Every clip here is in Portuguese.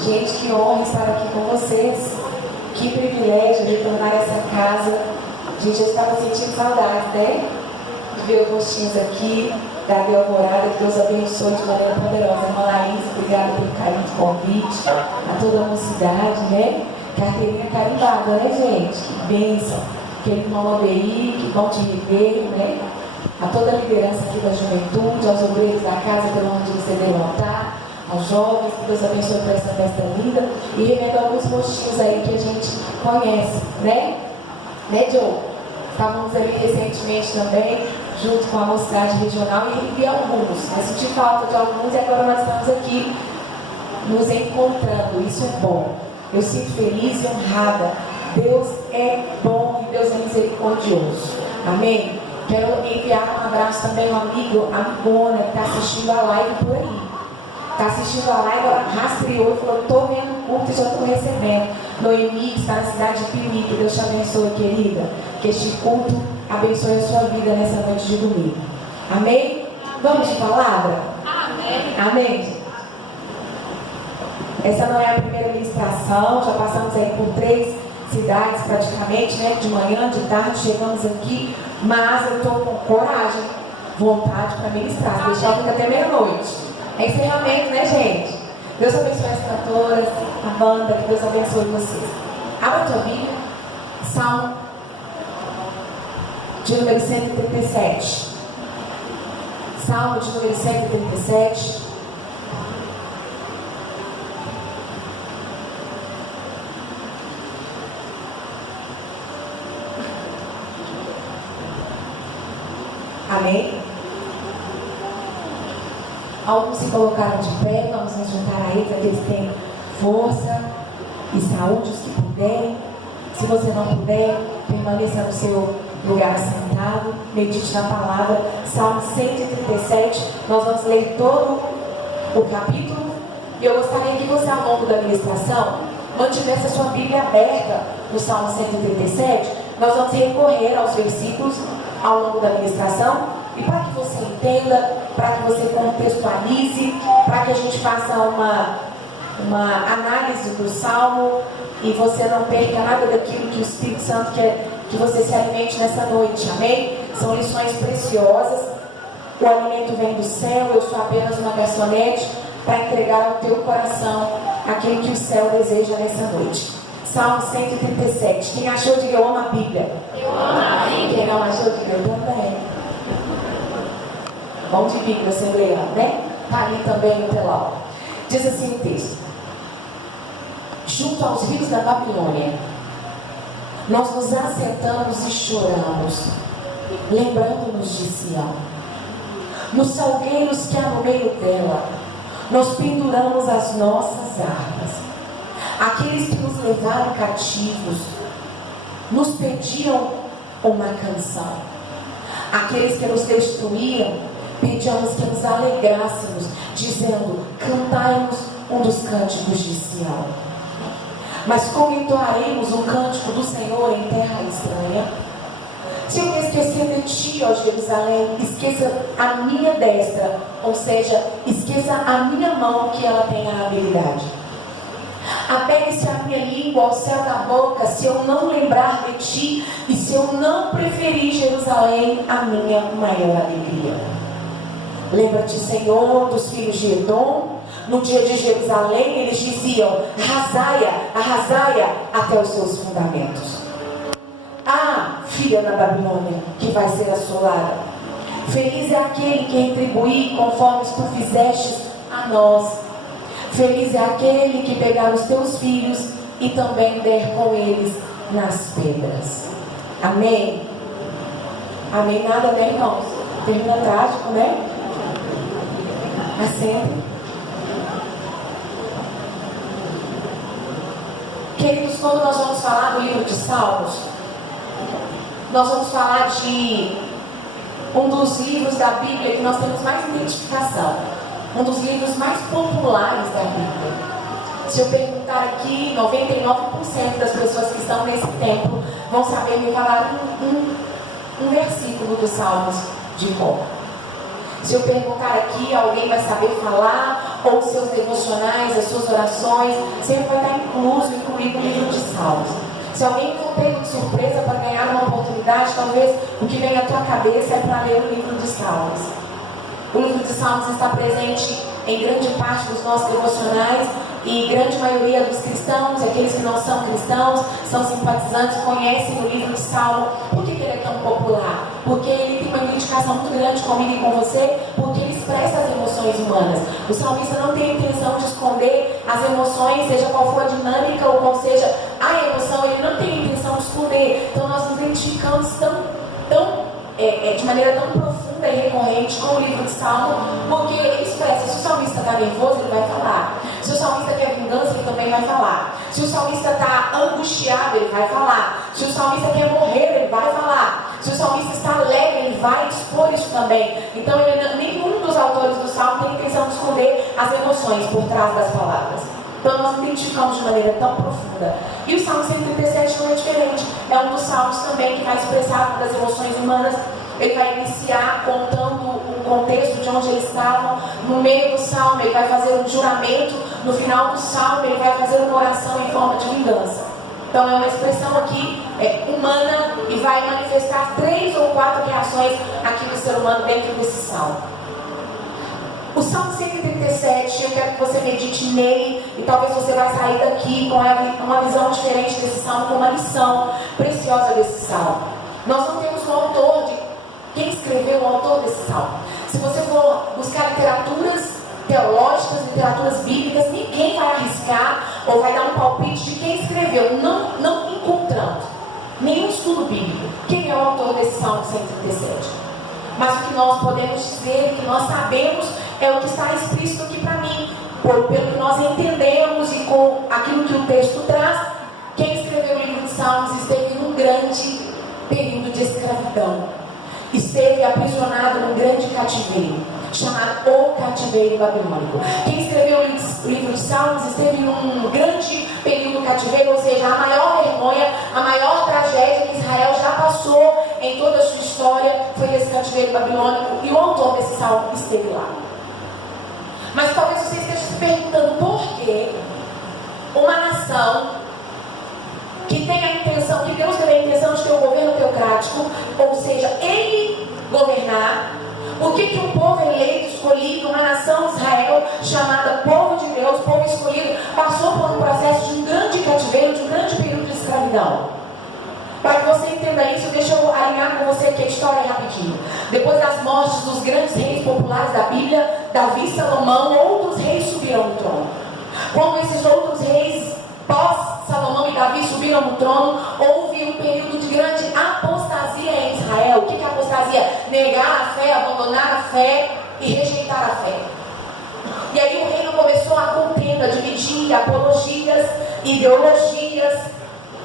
Gente, que honra estar aqui com vocês. Que privilégio retornar essa casa. Gente, eu estava sentindo saudade, né? De ver os rostinhos aqui, da Alvorada. Que Deus abençoe de maneira poderosa. Irmã Laís, obrigada pelo carinho do convite. A toda a mocidade, né? Carteirinha carimbada, né, gente? Que bênção. Aquele irmão ABI, que bom te rever, né? A toda a liderança aqui da juventude, aos obreiros da casa, pelo onde você levantar, aos jovens, que Deus abençoe por essa festa linda. E revendo alguns rostinhos aí que a gente conhece, né? Né, Joe? Estávamos ali recentemente também, junto com a mocidade regional, e vi alguns. Eu senti falta de alguns e agora nós estamos aqui nos encontrando. Isso é bom. Eu sinto feliz e honrada. Deus é bom e Deus é misericordioso. Amém? Quero enviar um abraço também ao amigo, a amigona que está assistindo a live por aí. Está assistindo a live, ela rastreou e falou: estou vendo o culto e já estou recebendo. Noemi, que está na cidade de Pini. Que Deus te abençoe, querida. Que este culto abençoe a sua vida nessa noite de domingo. Amém? Vamos de palavra? Amém. Amém? Essa não é a primeira ministração, já passamos aí por 3 cidades praticamente, né? De manhã, de tarde, chegamos aqui, mas eu estou com coragem, vontade para ministrar, deixar ficar até meia-noite. É encerramento, né, gente? Deus abençoe as cantoras, a banda, que Deus abençoe vocês. Abra a tua Bíblia, Salmo de número 137. Salmo de número 137. Amém? Alguns se colocaram de pé, vamos nos juntar a eles, aqueles que têm força e saúde, os que puderem. Se você não puder, permaneça no seu lugar sentado, medite na palavra. Salmo 137, nós vamos ler todo o capítulo. E eu gostaria que você, ao longo da ministração, mantivesse a sua Bíblia aberta no Salmo 137. Nós vamos recorrer aos versículos ao longo da ministração, e para que você entenda, para que você contextualize, para que a gente faça uma análise do Salmo e você não perca nada daquilo que o Espírito Santo quer que você se alimente nessa noite, amém? São lições preciosas, o alimento vem do céu, eu sou apenas uma garçonete para entregar ao teu coração aquilo que o céu deseja nessa noite. Salmo 137. Quem achou, diga: eu amo a Bíblia. Eu amo a Bíblia. Quem não achou, diga: eu também. Bom de Bíblia, Assembleia, né? Está ali também no telão. Diz assim o texto: junto aos rios da Babilônia, nós nos assentamos e choramos, lembrando-nos de Sião. Nos salgueiros que há no meio dela, nós penduramos as nossas armas. Aqueles que nos levaram cativos nos pediam uma canção. Aqueles que nos destruíram pedíamos que nos alegrássemos, dizendo: cantai-nos um dos cânticos de Sião. Mas como entoaremos o cântico do Senhor em terra estranha? Se eu me esquecer de ti, ó Jerusalém, esqueça a minha destra, ou seja, esqueça a minha mão, que ela tem a habilidade. Apegue-se a minha língua ao céu da boca, se eu não lembrar de ti e se eu não preferir Jerusalém a minha maior alegria. Lembra-te, Senhor, dos filhos de Edom. No dia de Jerusalém eles diziam: arrasai-a, arrasai-a até os seus fundamentos. Ah, filha da Babilônia, que vai ser assolada. Feliz é aquele que retribuir conforme tu fizestes a nós. Feliz é aquele que pegar os teus filhos e também der com eles nas pedras. Amém? Amém? Nada, né, irmãos? Termina trágico, né? Assenta. Queridos, quando nós vamos falar do livro de Salmos, nós vamos falar de um dos livros da Bíblia que nós temos mais identificação. Um dos livros mais populares da Bíblia. Se eu perguntar aqui, 99% das pessoas que estão nesse templo vão saber me falar um versículo dos Salmos de cor. Se eu perguntar aqui, alguém vai saber falar, ou seus devocionais, as suas orações, sempre vai estar incluído o livro de Salmos. Se alguém for pego de surpresa para ganhar uma oportunidade, talvez o que vem à tua cabeça é para ler o livro de Salmos. O livro de Salmos está presente em grande parte dos nossos devocionais, e grande maioria dos cristãos, aqueles que não são cristãos, são simpatizantes, conhecem o livro de Salmo. Por que ele é tão popular? Porque ele tem uma identificação muito grande comigo e com você, porque ele expressa as emoções humanas. O salmista não tem a intenção de esconder as emoções, seja qual for a dinâmica ou qual seja a emoção, ele não tem a intenção de esconder. Então nós nos identificamos de maneira tão profunda e recorrente com o livro de Salmo, porque ele expressa. Se o salmista está nervoso, ele vai falar. Se o salmista quer vingança, ele também vai falar. Se o salmista está angustiado, ele vai falar. Se o salmista quer morrer, ele vai falar. Se o salmista está alegre, ele vai expor isso também. Então nenhum dos autores do Salmo tem a intenção de esconder as emoções por trás das palavras. Então nós identificamos de maneira tão profunda. E o Salmo 137 não é diferente. É um dos salmos também que vai expressar uma das emoções humanas. Ele vai iniciar contando o contexto de onde eles estavam. No meio do salmo ele vai fazer um juramento. No final do salmo ele vai fazer uma oração em forma de vingança. Então é uma expressão aqui humana e vai manifestar 3 ou 4 reações aqui do ser humano dentro desse salmo. O Salmo 137, eu quero que você medite nele, e talvez você vai sair daqui com uma visão diferente desse salmo, com uma lição preciosa desse salmo. Nós não temos um autor de quem escreveu o autor desse salmo. Se você for buscar literaturas teológicas, literaturas bíblicas, ninguém vai arriscar ou vai dar um palpite de quem escreveu, não encontrando nenhum estudo bíblico quem é o autor desse salmo 137. Mas o que nós podemos dizer, o que nós sabemos, é o que está explícito aqui para mim, pelo que nós entendemos e com aquilo que o texto traz. Quem escreveu o livro de Salmos esteve num grande período de escravidão, esteve aprisionado num grande cativeiro, chamado o cativeiro babilônico. Quem escreveu o livro de Salmos esteve num grande período cativeiro, ou seja, a maior vergonha, a maior tragédia que Israel já passou em toda a sua história foi esse cativeiro babilônico, e o autor desse salmo esteve lá. Mas talvez você esteja se perguntando por que uma nação que tem a intenção, que Deus teve a intenção de ter um governo teocrático, ou seja, ele governar, por que um povo eleito, escolhido, uma nação Israel, chamada povo de Deus, povo escolhido, passou por um processo de um grande cativeiro, de um grande período de escravidão? Para que você entenda isso, deixa eu alinhar com você aqui a história rapidinho. Depois das mortes dos grandes reis populares da Bíblia, Davi e Salomão, outros reis subiram no trono. Quando esses outros reis, pós-Salomão e Davi, subiram no trono, houve um período de grande apostasia em Israel. O que é apostasia? Negar a fé, abandonar a fé e rejeitar a fé. E aí o reino começou a contenda, dividir apologias, ideologias.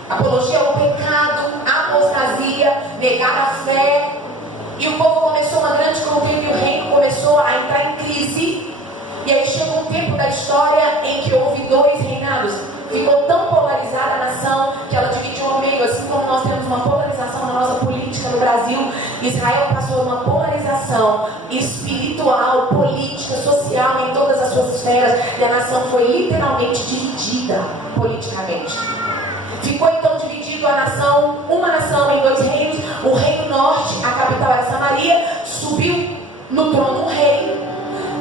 Apologia ao pecado, apostasia, negar a fé. E o povo começou uma grande contenda e o reino começou a entrar em crise. E aí chegou um tempo da história em que houve 2 reinados. Ficou tão polarizada a nação que ela dividiu ao meio. Assim como nós temos uma polarização na nossa política no Brasil, Israel passou uma polarização espiritual, política, social, em todas as suas esferas. E a nação foi literalmente dividida politicamente. Ficou então dividido uma nação em 2 reinos. O reino norte, a capital era Samaria, subiu no trono um rei.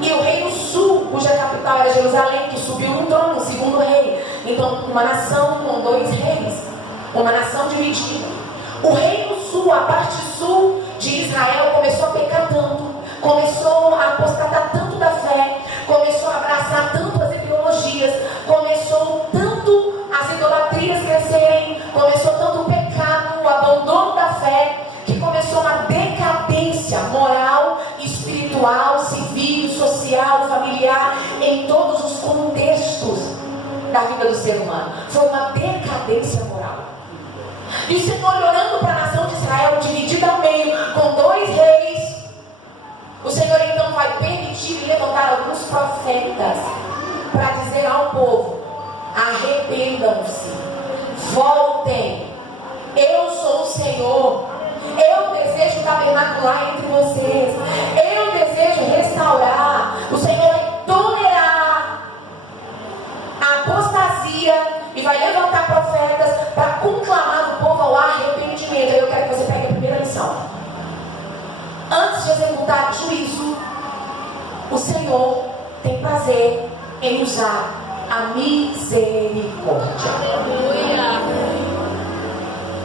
E o reino sul, cuja capital era Jerusalém, que subiu no trono, o segundo rei. Então, uma nação com 2 reis, uma nação dividida. O reino sul, a parte sul de Israel, começou a pecar tanto, começou a apostatar tanto da fé, começou a abraçar tanto as ideologias, começou tanto as idolatrias crescerem, começou tanto o pecado, o abandono da fé, que começou uma decadência moral, espiritual, civil, social, familiar, em todos os contextos da vida do ser humano. Foi uma decadência moral. E o Senhor, olhando para a nação de Israel, dividida ao meio, com 2 reis, o Senhor então vai permitir levantar alguns profetas para dizer ao povo: arrependam-se, voltem, eu sou o Senhor, eu desejo tabernacular entre vocês, eu desejo apostasia e vai levantar profetas para conclamar o povo ao arrependimento. Eu quero que você pegue a primeira lição. Antes de executar juízo, o Senhor tem prazer em usar a misericórdia.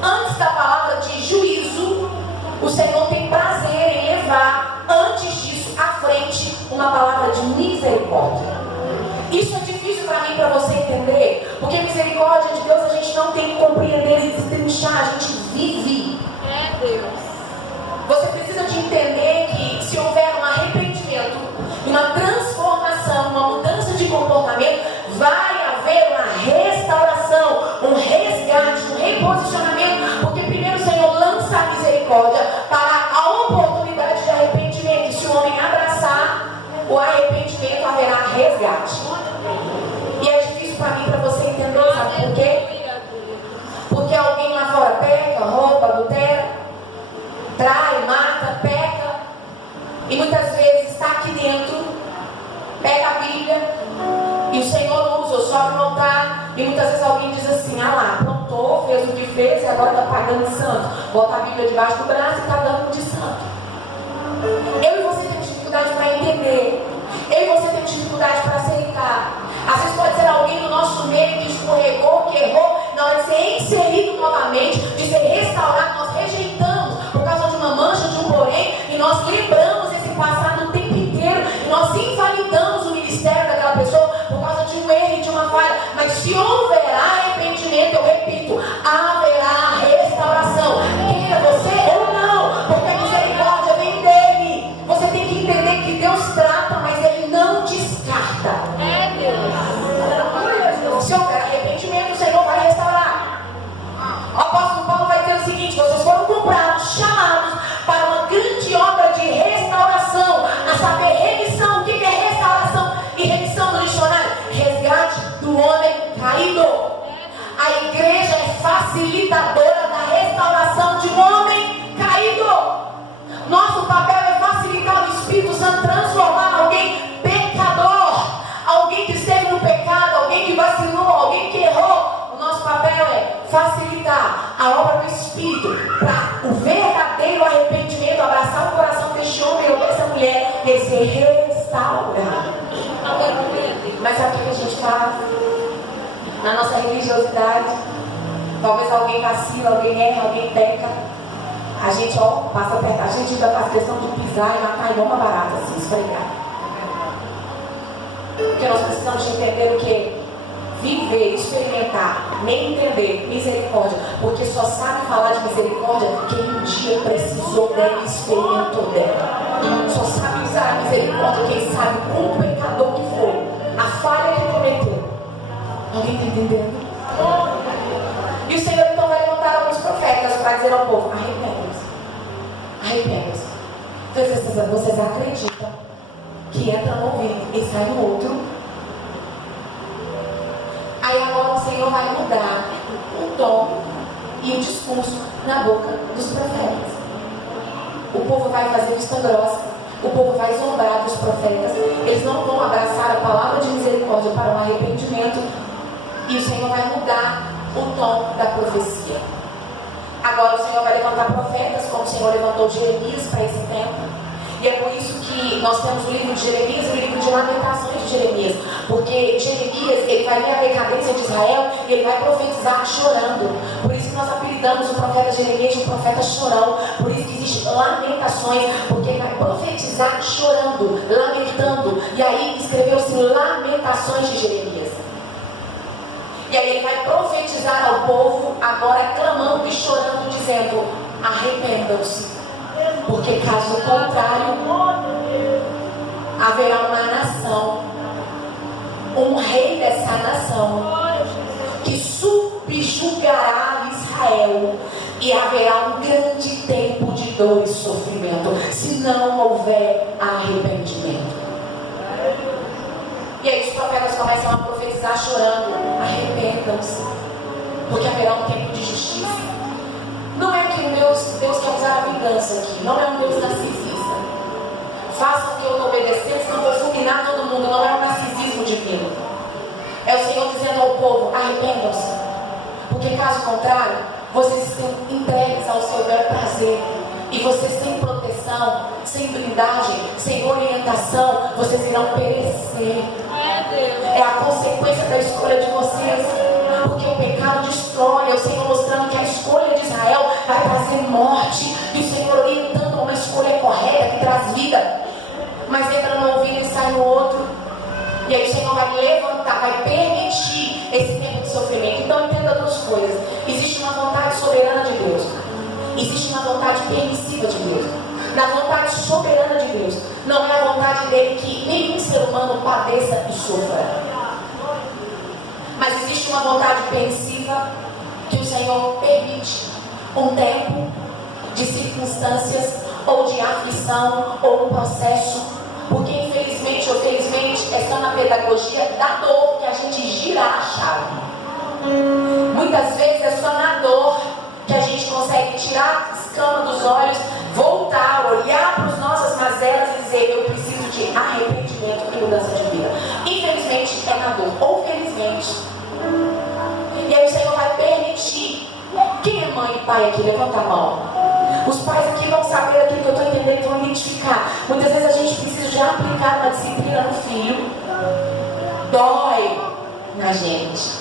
Antes da palavra de juízo, o Senhor tem prazer em levar, antes disso, à frente, uma palavra de misericórdia. Isso é difícil para mim, para você entender, porque misericórdia de Deus a gente não tem que compreender e destrinchar, a gente vive. É Deus. Você precisa de entender que se houver um arrependimento, uma transformação, uma mudança de comportamento, vai haver uma restauração, um resgate, um reposicionamento, porque primeiro o Senhor lança a misericórdia para a oportunidade de arrependimento. E se o homem abraçar o arrependimento, haverá resgate. E é difícil para mim, para você entender, sabe por quê? Porque alguém lá fora peca, rouba, adultera, trai, mata, peca, e muitas vezes está aqui dentro, pega a Bíblia, e o Senhor usa, eu sobe no altar, e muitas vezes alguém diz assim: ah lá, aprontou, fez o que fez, e agora está pagando de santo. Bota a Bíblia debaixo do braço e está dando de santo. Eu e você temos dificuldade para entender. Eu e você temos dificuldade para aceitar. Às vezes pode ser alguém do nosso meio que escorregou, que errou, na hora de ser inserido novamente, de ser restaurado, nós rejeitamos por causa de uma mancha, de um porém, e nós lembramos esse passado o tempo inteiro, e nós invalidamos o ministério daquela pessoa por causa de um erro e de uma falha. Mas se houver arrependimento, eu repito, haverá restauração. Queira você ou não, porque a misericórdia vem dele. Você tem que entender que Deus trata, mas ele não descarta. É Deus. Se houver arrependimento, o Senhor vai restaurar. O apóstolo Paulo vai dizer o seguinte: vocês foram comprados, chamados para uma grande obra de restauração, a saber, remissão. O que é restauração e remissão no dicionário? Resgate do homem caído. A igreja é facilitadora da restauração de um homem caído. Nosso papel é facilitar o Espírito Santo, transformar alguém pecador, alguém que esteve no pecado, alguém que vacilou, alguém que errou. O nosso papel é facilitar a obra do Espírito para o verdadeiro arrependimento abraçar o coração deste homem ou dessa mulher e ser restaurado. Mas sabe o que a gente faz? Na nossa religiosidade, talvez alguém vacila, alguém erra, alguém peca, a gente passa perto, a gente ainda faz questão de pisar e matar igual uma barata, assim, esfregar. Porque nós precisamos de entender o que? Viver, experimentar, nem entender misericórdia, porque só sabe falar de misericórdia quem um dia precisou dela e experimentou dela. Só sabe usar a misericórdia quem sabe o pecador que foi, a falha que cometeu. Alguém está entendendo? E o Senhor então vai levantar alguns profetas para dizer ao povo: arrependam-se, arrependam-se. Então vocês acreditam que entra no ouvido e sai no outro? Aí agora o Senhor vai mudar o tom e o discurso na boca dos profetas. O povo vai fazer vista grossa, o povo vai zombar dos profetas, eles não vão abraçar a palavra de misericórdia para um arrependimento, e o Senhor vai mudar o tom da profecia. Agora o Senhor vai levantar profetas, como o Senhor levantou Jeremias para esse tempo. E é por isso que nós temos o livro de Jeremias e o livro de Lamentações de Jeremias. Porque Jeremias, ele vai ver a decadência de Israel e ele vai profetizar chorando. Por isso que nós apelidamos o profeta Jeremias de profeta chorão. Por isso que existe Lamentações, porque ele vai profetizar chorando, lamentando. E aí escreveu-se Lamentações de Jeremias. E aí ele vai profetizar ao povo, agora clamando e chorando, dizendo: arrependam-se. Porque caso contrário, haverá uma nação, um rei dessa nação, que subjugará Israel, e haverá um grande tempo de dor e sofrimento, se não houver arrependimento. E aí os profetas começam a profetizar chorando: arrependam-se, porque haverá um tempo de justiça. Não é que Deus quer usar a vingança aqui, não é um Deus narcisista. Façam o que eu estou obedecendo, senão vou fulminar todo mundo. Não é um narcisismo divino. É o Senhor dizendo ao povo: arrependam-se, porque caso contrário, vocês estão entregues ao seu bel prazer. E vocês sem proteção, sem blindagem, sem orientação, vocês irão perecer. É a consequência da escolha de vocês. Porque o pecado destrói. É o Senhor mostrando que a escolha de Israel vai trazer morte. E o Senhor orientando uma escolha correta que traz vida. Mas entra no ouvido e sai no outro. E aí o Senhor vai levantar, vai permitir esse tempo de sofrimento. Então entenda duas coisas. Existe uma vontade soberana de Deus. Existe uma vontade permissiva de Deus. Na vontade soberana de Deus, não é a vontade dele que nenhum ser humano padeça e sofra. Mas existe uma vontade permissiva que o Senhor permite um tempo de circunstâncias ou de aflição ou um processo. Porque infelizmente ou felizmente é só na pedagogia da dor que a gente gira a chave. Muitas vezes é só na dor que a gente consegue tirar a escama dos olhos, voltar, olhar para as nossas mazelas e dizer: eu preciso de arrependimento e mudança de vida. Infelizmente é na dor, ou felizmente. E aí o Senhor vai permitir. Quem é mãe e pai aqui? Levanta a mão. Os pais aqui vão saber aquilo que eu estou entendendo, vão identificar. Muitas vezes a gente precisa já aplicar uma disciplina no filho. Dói na gente.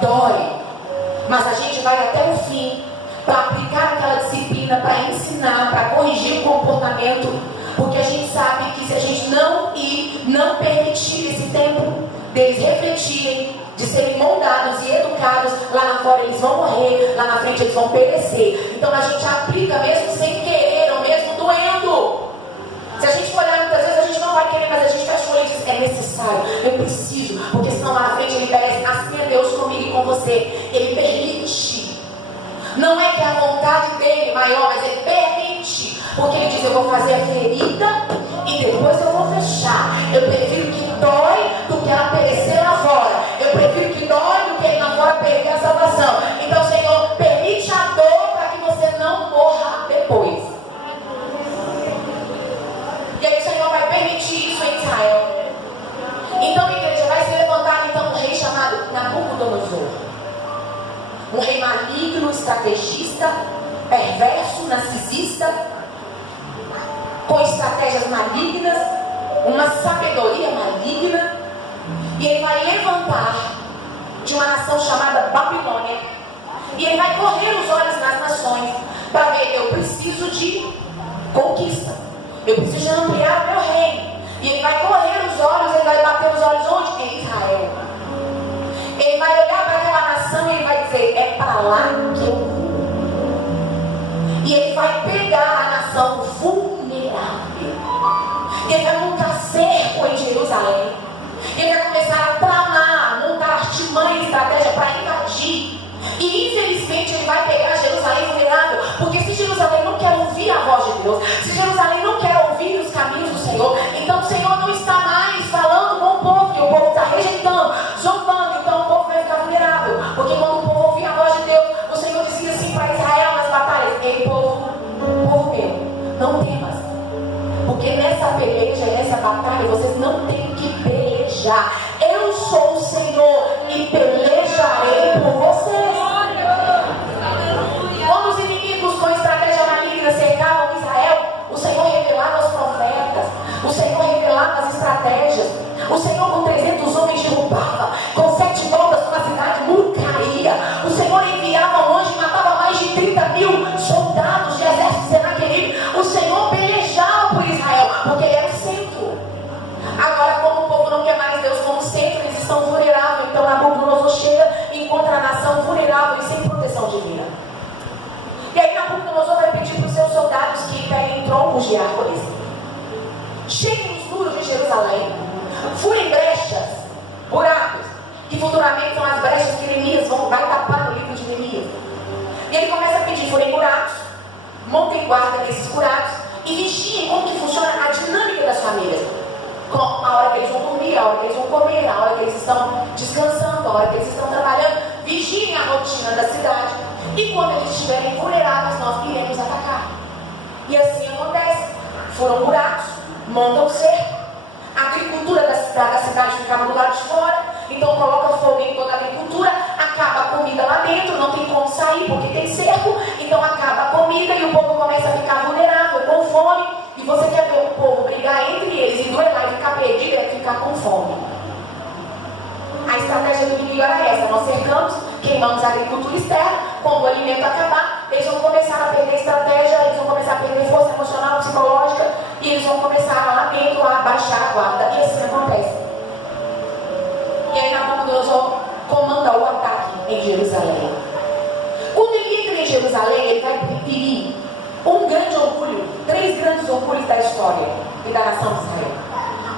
Dói. Mas a gente vai até o fim para aplicar aquela disciplina, para ensinar, para corrigir o comportamento, porque a gente sabe que se a gente não ir, não permitir esse tempo deles refletirem, de serem moldados e educados, lá na fora eles vão morrer, lá na frente eles vão perecer. Então a gente aplica mesmo sem querer, ou mesmo doendo. Se a gente for olhar muitas vezes, a gente não vai querer, mas a gente fecha o olho e diz: é necessário, eu preciso, porque senão lá na frente ele perece. Assim é Deus comigo e com você. Ele permite. Não é que é a vontade dele maior, mas ele permite. Porque ele diz: eu vou fazer a ferida e depois eu vou fechar. Eu prefiro que dói do que ela perecer lá fora. Eu prefiro que dói do que ele lá fora perder a salvação. Então, Senhor, permite a dor para que você não morra depois. E aí o Senhor vai permitir isso em Israel. Então, igreja, vai se levantar então um rei chamado Nabucodonosor. Um rei maligno, estrategista, perverso, narcisista, com estratégias malignas, uma sabedoria maligna. E ele vai levantar de uma nação chamada Babilônia. E ele vai correr os olhos nas nações para ver: eu preciso de conquista. Eu preciso de ampliar o meu reino. E ele vai correr os olhos, ele vai bater os olhos onde? Em Israel. Ele vai olhar para aquela nação e ele vai dizer: é para lá que eu vou. E ele vai pegar a nação vulnerável. Ele vai montar cerco em Jerusalém. Ele vai começar a tramar, montar artimanha e estratégia para invadir. E infelizmente ele vai pegar Jerusalém vulnerável. Porque se Jerusalém não quer ouvir a voz de Deus, se Jerusalém não quer ouvir os caminhos do Senhor, então o Senhor não está mais falando com o povo, que o povo está rejeitando, zombando. Então o povo vai ficar vulnerável. Porque quando o povo ouvir a voz de Deus, o Senhor dizia assim para Israel nas batalhas: ei, povo meu, não temas. Porque nessa peleja e nessa batalha vocês não têm que pelejar. Eu sou o Senhor e pelejarei por vocês. Quando os inimigos com estratégia maligna cercavam Israel, o Senhor revelava aos profetas, o Senhor revelava as estratégias. O Senhor com 300 homens derrubava, com 7 voltas com a cidade, muro caía. O Senhor enviava um anjo e matava mais de 30 mil soldados de exército Senaqueribe. O Senhor pelejava por Israel, porque ele era o centro. Agora, como o povo não quer mais Deus como centro, eles estão vulneráveis. Então Nabucodonosor chega e encontra a nação vulnerável e sem proteção divina. E aí Nabucodonosor vai pedir para os seus soldados que peguem troncos de árvores, cheguem nos muros de Jerusalém, furem brechas, buracos, que futuramente são as brechas que Neemias vai tapar no livro de Neemias. E ele começa a pedir: furem buracos, montem guarda nesses buracos e vigiem como que funciona a dinâmica das famílias. Com a hora que eles vão dormir, a hora que eles vão comer, a hora que eles estão descansando, a hora que eles estão trabalhando. Vigiem a rotina da cidade. E quando eles estiverem vulneráveis, nós iremos atacar. E assim acontece. Furam buracos, montam cerco. A agricultura da cidade ficava do lado de fora. Então promessa nós cercamos, queimamos a agricultura externa, quando o alimento acabar, eles vão começar a perder estratégia, eles vão começar a perder força emocional, psicológica, e eles vão começar lá dentro a baixar a guarda. E assim acontece. E aí Nabucodonosor comanda o ataque em Jerusalém. Quando ele entra em Jerusalém, ele vai ferir um grande orgulho, 3 grandes orgulhos da história e da nação de Israel.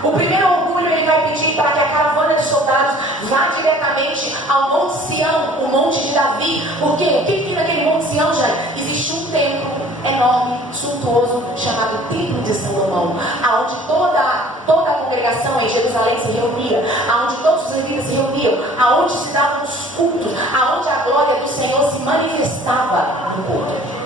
O primeiro orgulho, ele vai pedir para que a caravana de soldados vá diretamente ao Monte Sião, o Monte de Davi. Por quê? O que tem naquele Monte Sião, já? Existe um templo enorme, suntuoso, chamado Templo de Salomão, aonde toda a congregação em Jerusalém se reunia, aonde todos os levitas se reuniam, aonde se davam os cultos, aonde a glória do Senhor se manifestava no culto.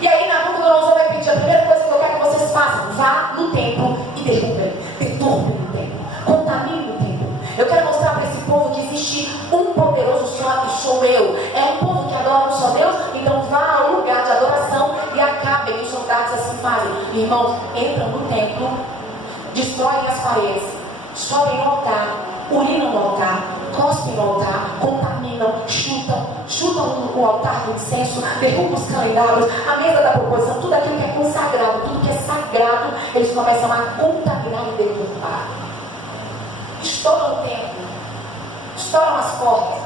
E aí Nabucodonosor vai pedir: a primeira coisa que eu quero que vocês façam, vá no templo e derrubem o templo, contamine o templo. Eu quero mostrar para esse povo que existe um poderoso só, que sou eu. É um povo que adora um só Deus, então vá ao lugar de adoração e acabem. Os soldados assim fazem. Irmãos, entram no templo, destroem as paredes, sobem no altar, urinam no altar, cospem no altar, contaminam, chutam o altar do incenso, derrubam os calendários, a mesa da proposição, tudo aquilo que é consagrado, tudo que é sagrado, eles começam a contaminar e derrubar. Estouram o templo, estouram as portas,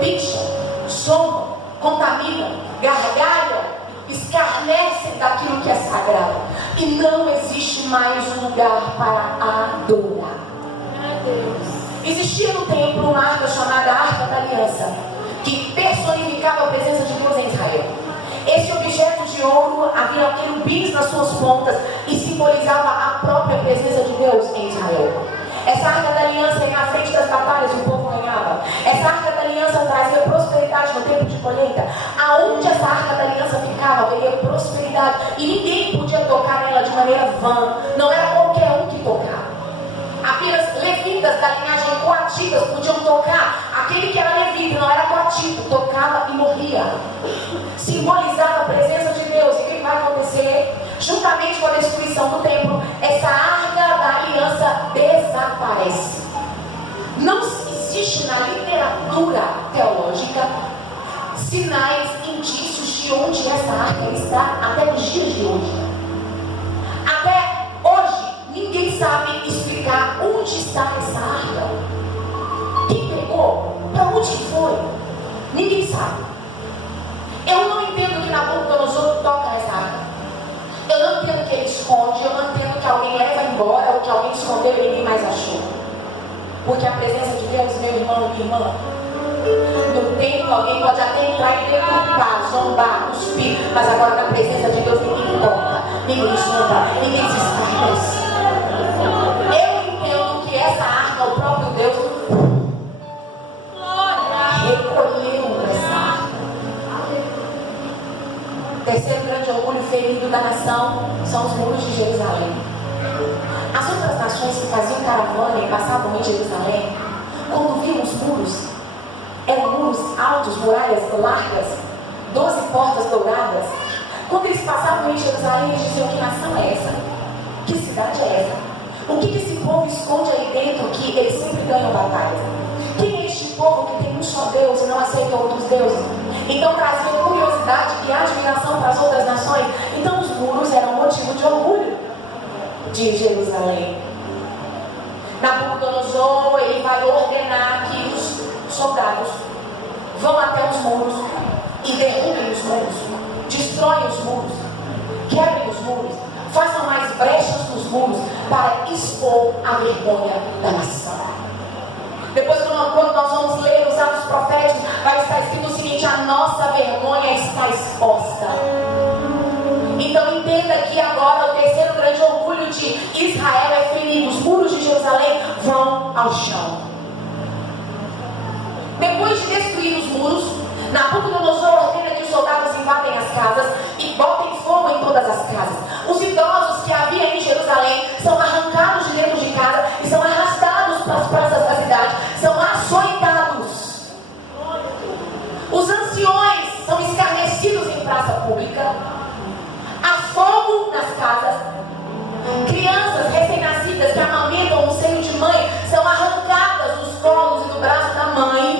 picham, zombam, contaminam, gargalham, escarnecem daquilo que é sagrado. E não existe mais um lugar para adorar. Meu Deus. Existia no templo uma arca chamada Arca da Aliança, que personificava a presença de Deus em Israel. Esse objeto de ouro havia querubins nas suas pontas e simbolizava a própria presença de Deus em Israel. Essa Arca da Aliança ia na frente das batalhas e o povo ganhava. Essa Arca da Aliança trazia prosperidade no tempo de colheita. Aonde essa Arca da Aliança ficava, haveria prosperidade. E ninguém podia tocar nela de maneira vã. Não era qualquer um que tocava. Apenas levitas da linhagem coatitas podiam tocar. Aquele que era levita, não era coatito, tocava e morria. Simbolizava a presença de Deus. E o que vai acontecer? Juntamente com a destruição do templo, essa Arca da Aliança desaparece. Não existe na literatura teológica sinais, indícios de onde essa arca está até os dias de hoje. Até hoje, ninguém sabe explicar onde está essa arca. Quem pegou? Para onde foi? Ninguém sabe. Eu não entendo que Nabucodonosor toca nessa arca. Eu não entendo que ele esconde. Eu não entendo que alguém leva embora ou que alguém escondeu e ninguém mais achou. Porque a presença de Deus, meu irmão e irmã, no templo alguém pode até entrar e deturpar, zombar, cuspir, mas agora na presença de Deus ninguém toca, ninguém zomba, ninguém se escarnece. Eu entendo que essa arca, o próprio Deus recolheu essa arca. Terceiro grande orgulho ferido da nação são os muros de Jerusalém. As outras nações que faziam caravana e passavam em Jerusalém, quando viam os muros, eram muros altos, muralhas largas, 12 portas douradas. Quando eles passavam em Jerusalém, eles diziam: que nação é essa? Que cidade é essa? O que esse povo esconde aí dentro que eles sempre ganham batalha? Quem é este povo que tem um só Deus e não aceita outros deuses? Então traziam curiosidade e admiração para as outras nações. Então os muros eram motivo de orgulho de Jerusalém. Nabucodonosor, ele vai ordenar que os soldados vão até os muros e derrubem os muros, destroem os muros, quebrem os muros, façam mais brechas nos muros para expor a vergonha da nação. Depois, quando nós vamos ler os atos proféticos, vai estar escrito o seguinte: a nossa vergonha está exposta. Então entenda que agora o terceiro grande orgulho de Israel é ferido. Os muros de Jerusalém vão ao chão. Depois de destruir os muros, Nabucodonosor ordena que os soldados invadem as casas e botem fogo em todas as casas. Os idosos que havia em Jerusalém são arrancados de dentro de casa e são arrastados para as praças da cidade, são açoitados. Os anciões são escarnecidos em praça pública. Há fogo nas casas. Crianças recém-nascidas que amamentam no seio de mãe são arrancadas dos colos e do braço da mãe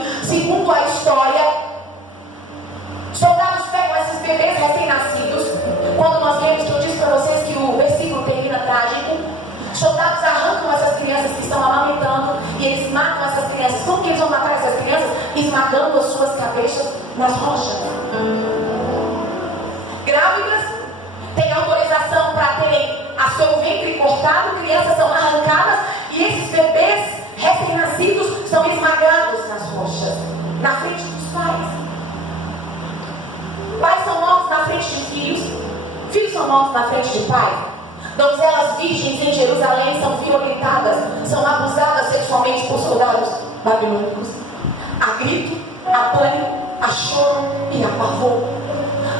nós lemos, que eu disse para vocês que o versículo termina trágico. Soldados arrancam essas crianças que estão amamentando e eles matam essas crianças. Como que eles vão matar essas crianças? Esmagando as suas cabeças nas rochas. Grávidas têm autorização para terem a seu ventre cortado, crianças são arrancadas e esses bebês recém-nascidos são esmagados nas rochas, na frente dos pais. Pais são mortos na frente de filhos, filhos são mortos na frente de pai. Donzelas virgens em Jerusalém são violentadas, são abusadas sexualmente por soldados babilônicos. Há grito, há pânico, há choro e há pavor.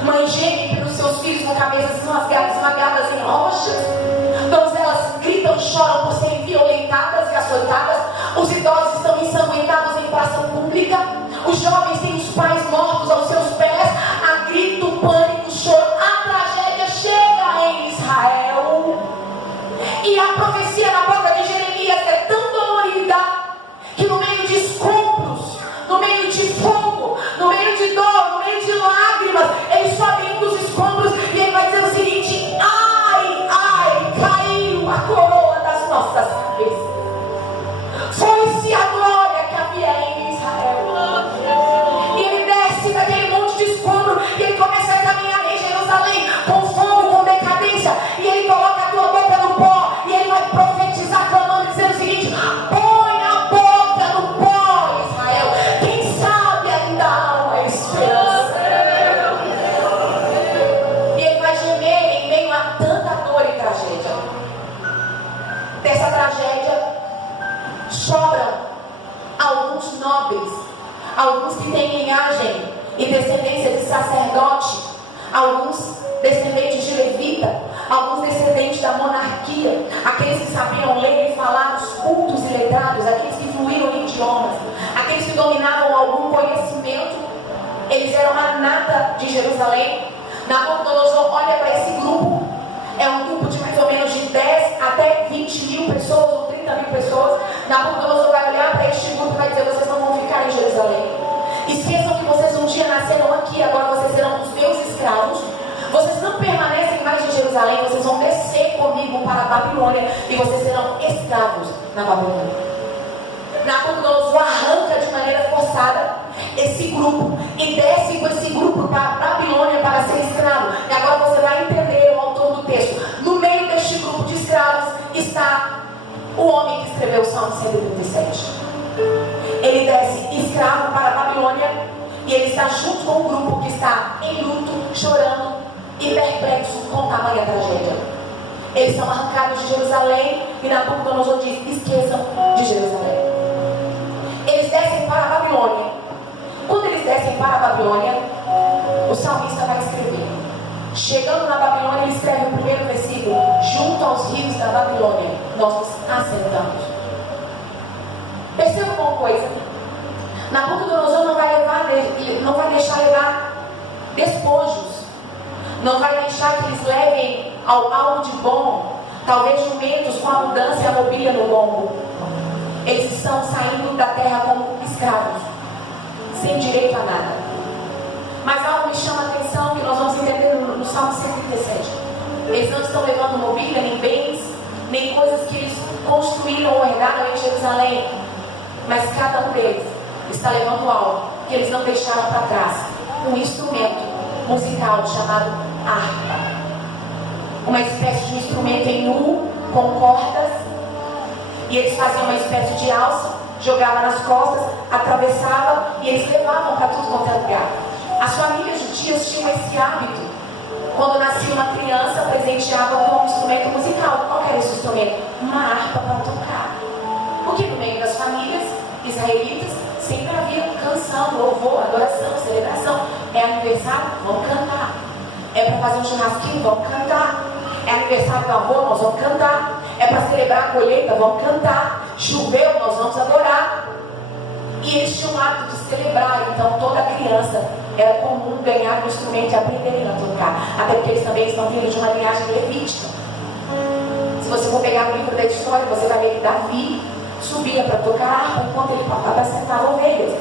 Mães gemem pelos seus filhos com cabeças esmagadas em rochas. Donzelas gritam, choram por serem violentadas e açoitadas. Os idosos estão ensanguentados em praça pública. Os jovens têm os pais mortos aos seus pés. Há grito, pânico, choro. A tragédia chega em Israel. E a profecia na boca de Jeremias é tão dolorida que no meio de escombros, no meio de fogo, no meio de dor, no meio de lágrimas, ele sobe um dos escombros e ele vai dizer o seguinte: ai, ai, caiu a coroa das nossas cabeças. Foi-se a glória que havia em Israel. E ele desce daquele monte de escombro e ele começa a caminhar em Jerusalém com fogo, com decadência, e ele coloca a tua boca no pó e ele vai profetizar clamando, dizendo o seguinte: põe a boca no pó, Israel, quem sabe ainda há uma esperança. E ele vai gemer em meio a tanta dor e tragédia. Dessa tragédia sobram alguns nobres, alguns que têm linhagem e descendência de sacerdote, alguns descendentes de levita, alguns descendentes da monarquia, aqueles que sabiam ler e falar, os cultos e letrados, aqueles que fluíram em idiomas, aqueles que dominavam algum conhecimento. Eles eram a nata de Jerusalém. Nabucodonosor olha para esse grupo, é um grupo de mais ou menos de 10 até 20 mil pessoas ou 30 mil pessoas. Nabucodonosor vai olhar para este grupo e vai dizer: vocês não vão ficar em Jerusalém. Esqueçam que vocês um dia nasceram aqui, agora vocês serão os meus escravos. Vocês não permanecem mais em Jerusalém, vocês vão descer comigo para a Babilônia e vocês serão escravos na Babilônia. Nabucodonosor arranca de maneira forçada esse grupo e desce com esse grupo para a Babilônia para ser escravo. E agora você vai entender o autor do texto. No meio deste grupo de escravos está o homem que escreveu o Salmo 137. Ele desce escravo para a Babilônia e ele está junto com um grupo que está em luto, chorando e perplexo com tamanha tragédia. Eles são arrancados de Jerusalém e Nabucodonosor diz: esqueçam de Jerusalém. Eles descem para a Babilônia. Quando eles descem para a Babilônia, o salmista vai escrever. Chegando na Babilônia, ele escreve o primeiro versículo: junto aos rios da Babilônia nós nos assentamos. Perceba uma coisa: Nabucodonosor não vai deixar levar despojos, não vai deixar que eles levem algo de bom, talvez jumentos com a mudança e a mobília no lombo. Eles estão saindo da terra como escravos, sem direito a nada. Mas algo me chama a atenção que nós vamos entender no Salmo 137. Eles não estão levando mobília, nem bens, nem coisas que eles construíram ou herdaram em Jerusalém, mas cada um deles está levando algo que eles não deixaram para trás: um instrumento musical chamado harpa, uma espécie de um instrumento em nu com cordas, e eles faziam uma espécie de alça, jogavam nas costas, atravessavam e eles levavam para tudo quanto é lugar. As famílias judias tinham esse hábito: quando nascia uma criança, presenteavam com um instrumento musical. Qual era esse instrumento? Uma harpa para tocar. Porque no meio das famílias israelitas sempre havia canção, louvor, adoração, celebração. É aniversário? Vamos cantar. É para fazer um churrasquinho? Vamos cantar. É aniversário do avô? Nós vamos cantar. É para celebrar a colheita? Vamos cantar. Choveu? Nós vamos adorar. E eles tinham o hábito de celebrar. Então toda criança era comum ganhar um instrumento e aprenderem a tocar. Até porque eles também estão vindo de uma linhagem levítica. Se você for pegar o livro da história, você vai ver que Davi subia para tocar harpa enquanto ele apacentava ovelhas.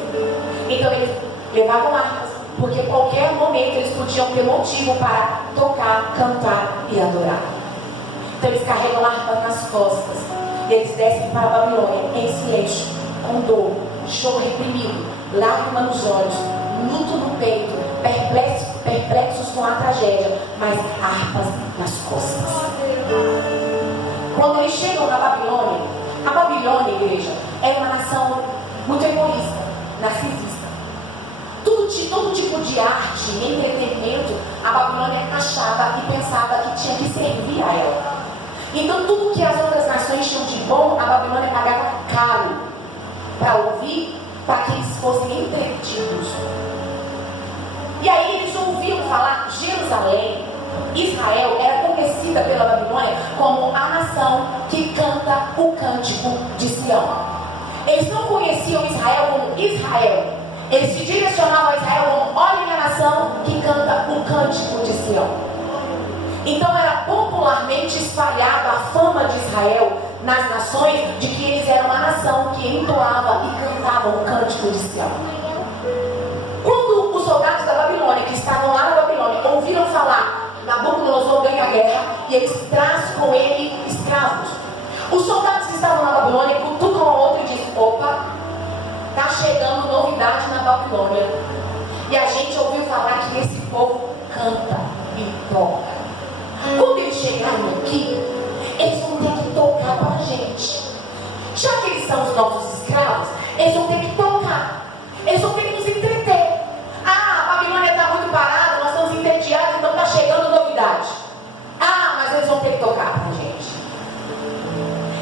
Então eles levavam harpas, porque qualquer momento eles podiam ter motivo para tocar, cantar e adorar. Então eles carregam a harpa nas costas e eles descem para a Babilônia em silêncio, com dor, choro reprimido, lágrima nos olhos, luto no peito, perplexos com a tragédia, mas harpas nas costas. Quando eles chegam na Babilônia, a Babilônia, igreja, é uma nação muito egoísta, narcisista. Todo tipo de arte e entretenimento, a Babilônia achava e pensava que tinha que servir a ela. Então tudo que as outras nações tinham de bom, a Babilônia pagava caro para ouvir, para que eles fossem entretidos. E aí eles ouviam falar, Jerusalém, Israel, era conhecida pela Babilônia como a nação que canta o cântico de Sião. Eles não conheciam Israel como Israel. Eles se direcionavam a Israel como: olhem a nação que canta o cântico de Sião. Então era popularmente espalhada a fama de Israel nas nações de que eles eram uma nação que entoava e cantava o cântico de Sião. Quando os soldados da Babilônia, que estavam lá na Babilônia, ouviram falar, Nabucodonosor ganha a guerra e eles trazem com ele escravos. Os soldados que estavam na Babilônia cutucam um ao outro e dizem: opa, está chegando novidade na Babilônia. E a gente ouviu falar que esse povo canta e toca. Quando eles chegarem aqui, eles vão ter que tocar para a gente. Já que eles são os nossos escravos, eles vão ter que tocar. Eles vão ter que nos entreter. Ah, a Babilônia está muito parada, nós estamos entediados, então está chegando novidade. Ah, mas eles vão ter que tocar para a gente.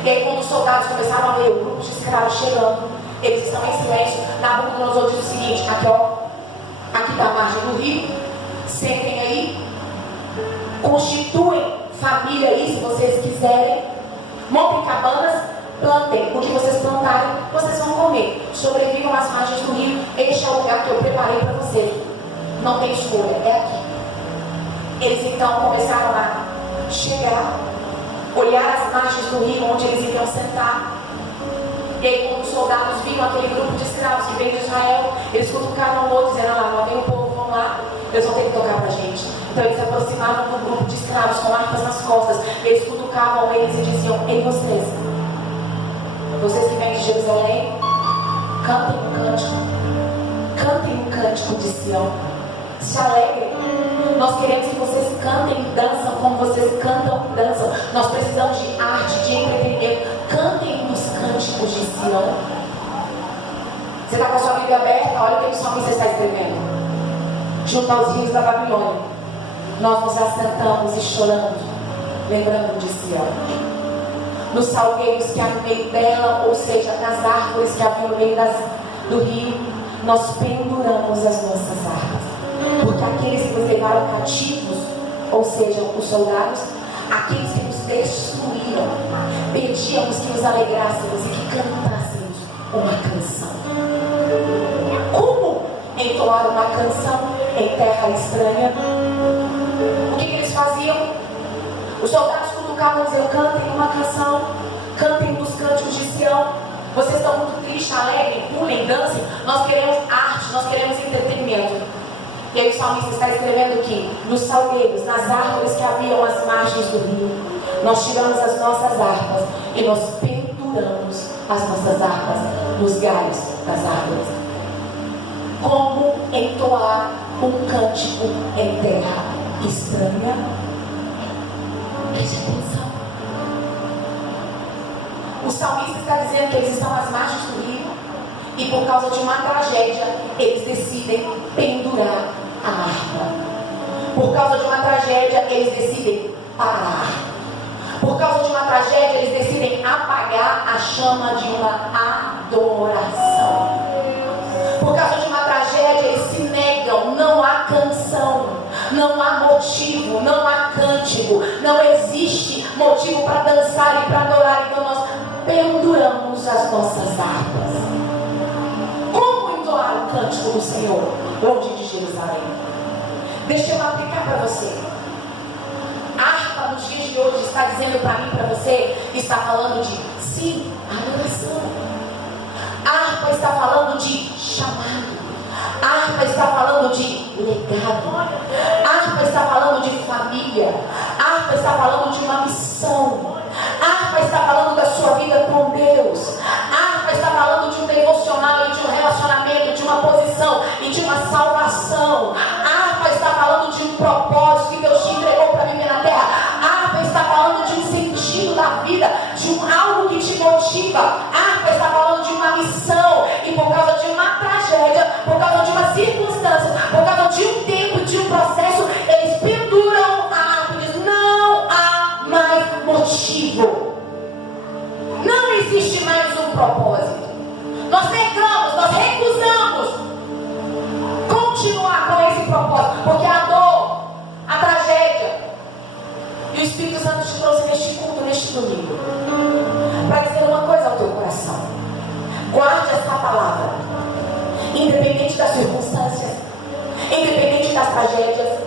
E aí quando os soldados começaram a ver o grupo de escravos chegando, eles estão em silêncio. Nabucodonosor diz o seguinte: aqui ó, aqui está a margem do rio, sentem aí, constituem família aí se vocês quiserem, montem cabanas, plantem, o que vocês plantarem, vocês vão comer. Sobrevivam às margens do rio, este é o lugar que eu preparei para vocês. Não tem escolha, é aqui. Eles então começaram a chegar, olhar as margens do rio onde eles iriam sentar. E aí quando os soldados viram aquele grupo de escravos que veio de Israel, eles cutucavam o outro, dizendo: lá, lá vem o povo, vão lá, eles vão ter que tocar pra gente. Então eles se aproximavam do grupo de escravos com harpas nas costas, eles cutucavam eles e diziam: ei vocês que vêm de Jerusalém, cantem um cântico de Sião, se alegrem. Nós queremos que vocês cantem e dançam como vocês cantam e dançam. Nós precisamos de arte, de entretenimento. Cantem os cânticos de Sião. Você está com a sua Bíblia aberta? Olha o que o salmista está escrevendo. Junto aos rios da Babilônia, nós nos assentamos e choramos, lembrando de Sião. Nos salgueiros que há no meio dela, ou seja, nas árvores que havia no meio do rio, nós penduramos as nossas harpas. Porque aqueles que nos levaram cativos, ou seja, os soldados, aqueles que nos destruíram, pedíamos que nos alegrássemos e que cantássemos uma canção. Como entoar uma canção em terra estranha? O que eles faziam? Os soldados cutucavam, diziam: cantem uma canção, cantem os cânticos de Sião. Vocês estão muito tristes, alegres, pulem, dancem. Nós queremos arte, nós queremos entretenimento. E aí o salmista está escrevendo aqui: nos salgueiros, nas árvores que haviam às margens do rio, nós tiramos as nossas harpas e nós penduramos as nossas harpas nos galhos das árvores. Como entoar um cântico em terra estranha? Preste atenção. O salmista está dizendo que eles estão às margens do rio e por causa de uma tragédia eles decidem pendurar a harpa. Por causa de uma tragédia eles decidem parar. Por causa de uma tragédia eles decidem apagar a chama de uma adoração. Por causa de uma tragédia eles se negam. Não há canção, não há motivo, não há cântico, não existe motivo para dançar e para adorar. Então nós penduramos as nossas harpas. Como entoar o cântico do Senhor longe de Jerusalém? Deixa eu aplicar para você. A harpa nos dias de hoje está dizendo para mim, para você, está falando de, sim, adoração. A harpa está falando de chamado. A harpa está falando de legado. Harpa está falando de família. Harpa está falando de uma missão. Harpa está falando da sua vida com Deus. Harpa está falando de um devocional e de um relacionamento, de uma posição e de uma salvação. Harpa está falando de um propósito que Deus te entregou para viver na terra. Harpa está falando de um sentido da vida, de algo que te motiva. Harpa está falando de uma missão. E por causa de uma tragédia, por causa de uma circunstância, por causa de um tempo, de um processo, eles penduram a harpa e dizem: não há mais motivo. Não existe mais um propósito. Nós negamos, nós recusamos continuar com esse propósito, porque a dor, a tragédia, e o Espírito Santo te trouxe neste culto, neste domingo, para dizer uma coisa ao teu coração: guarde essa palavra, independente das circunstâncias, independente das tragédias,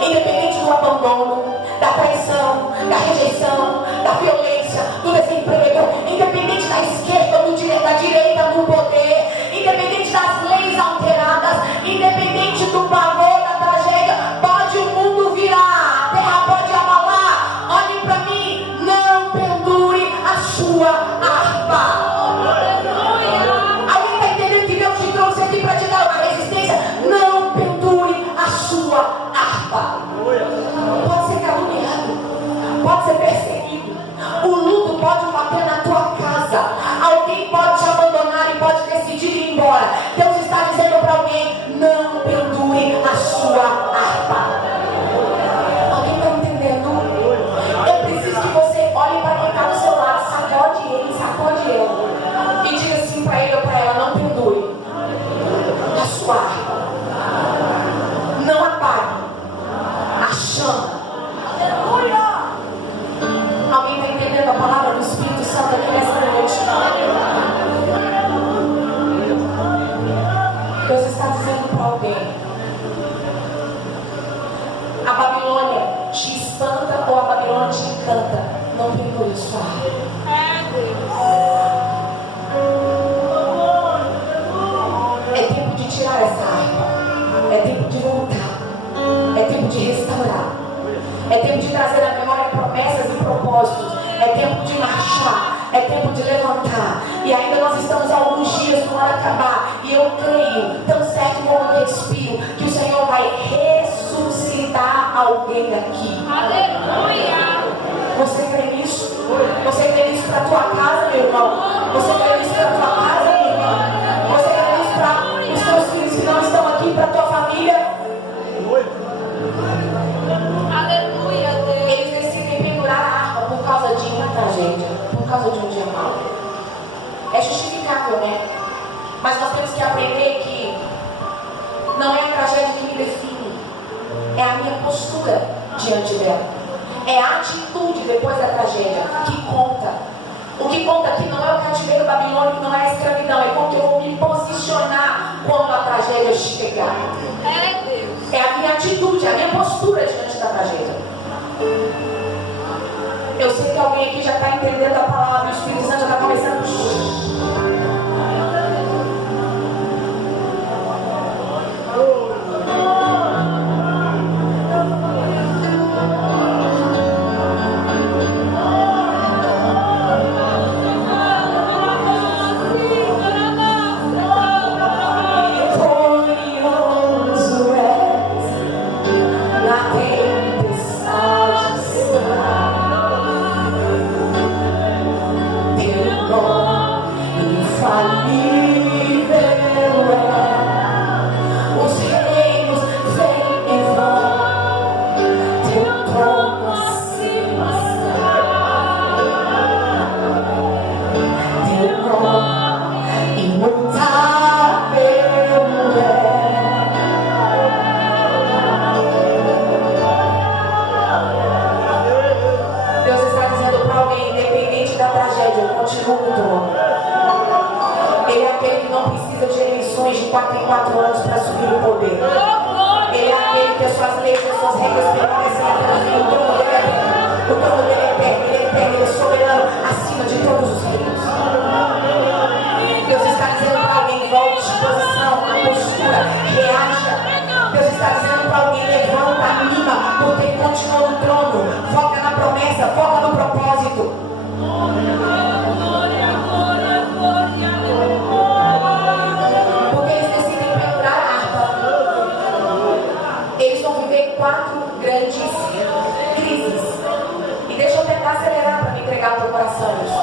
independente do abandono, da traição, da rejeição, da violência, do desemprego, independente da esquerda ou da direita no poder, independente das leis alteradas, independente do pavor, da tragédia, pode o mundo virar, a terra pode abalar. Olhe para mim, não pendure a sua harpa. Alguém está entendendo que Deus te trouxe aqui para te dar uma resistência? Não pendure a sua harpa. Pode ser caluniado, pode ser perseguido, o luto pode bater na tua casa, alguém pode te abandonar e pode decidir ir embora. Deus está dizendo para alguém: não pendure a sua harpa. Alguém está entendendo? Eu preciso que você olhe para quem está do seu lado, sacode ele e diga assim para ele ou para ela: não pendure a sua harpa, não apague a chama. Alguém está entendendo a palavra do Espírito Santo aqui nessa noite? Deus está dizendo para alguém: a Babilônia te espanta ou a Babilônia te encanta? Não pendure sua harpa. É tempo de tirar essa harpa. É tempo de voltar. É tempo de restaurar. É tempo de trazer à memória promessas e propósitos. É tempo de marchar. É tempo de levantar. E ainda nós estamos há alguns dias no ano acabar. E eu creio, tão certo como eu respiro, que o Senhor vai ressuscitar alguém aqui. Aleluia! Você crê nisso? Você crê nisso para a tua casa, meu irmão? Você crê nisso para a tua casa, minha irmã? Você crê nisso para os teus filhos que não estão aqui, para a tua família? Aleluia, Deus! Eles decidem pendurar a harpa por causa de uma tragédia, por causa de um dia mau. É justificável, né? Mas nós temos que aprender que não é a tragédia que me define, é a minha postura diante dela. É a atitude depois da tragédia que conta. O que conta aqui não é o cativeiro babilônico, não é a escravidão, é como que eu vou me posicionar quando a tragédia chegar. É Deus! É a minha atitude, a minha postura diante da tragédia. Eu sei que alguém aqui já está entendendo a palavra e o Espírito Santo já está começando. Deus está dizendo para alguém: volte de posição, a postura, reage está dizendo para alguém: levanta, anima, porque Ele continua no trono. Foca na promessa, foca no propósito. Porque eles decidem pendurar a harpa. Eles vão viver 4 grandes crises. E deixa eu tentar acelerar para me entregar o teu coração isso.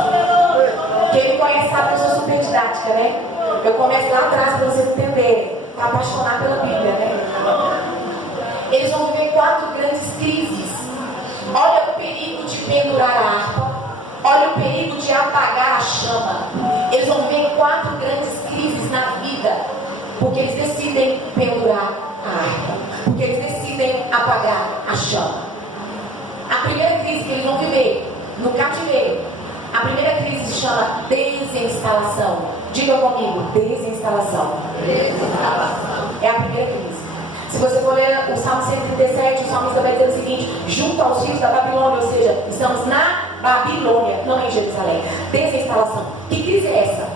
Quem me conhece sabe que eu sou super didática, né? Eu começo lá atrás para vocês entenderem. Para apaixonar pela Bíblia, né? Eles vão viver 4 grandes crises. Olha o perigo de pendurar a harpa. Olha o perigo de apagar a chama. Eles vão viver 4 grandes crises na vida. Porque eles decidem pendurar a harpa. Porque eles decidem apagar a chama. A primeira crise que eles vão viver no cativeiro, a primeira crise se chama desinstalação. Diga comigo: desinstalação. É a primeira crise. Se você for ler o Salmo 137, o salmista vai dizer o seguinte: junto aos rios da Babilônia, ou seja, estamos na Babilônia, não em Jerusalém. Desinstalação. Que crise é essa?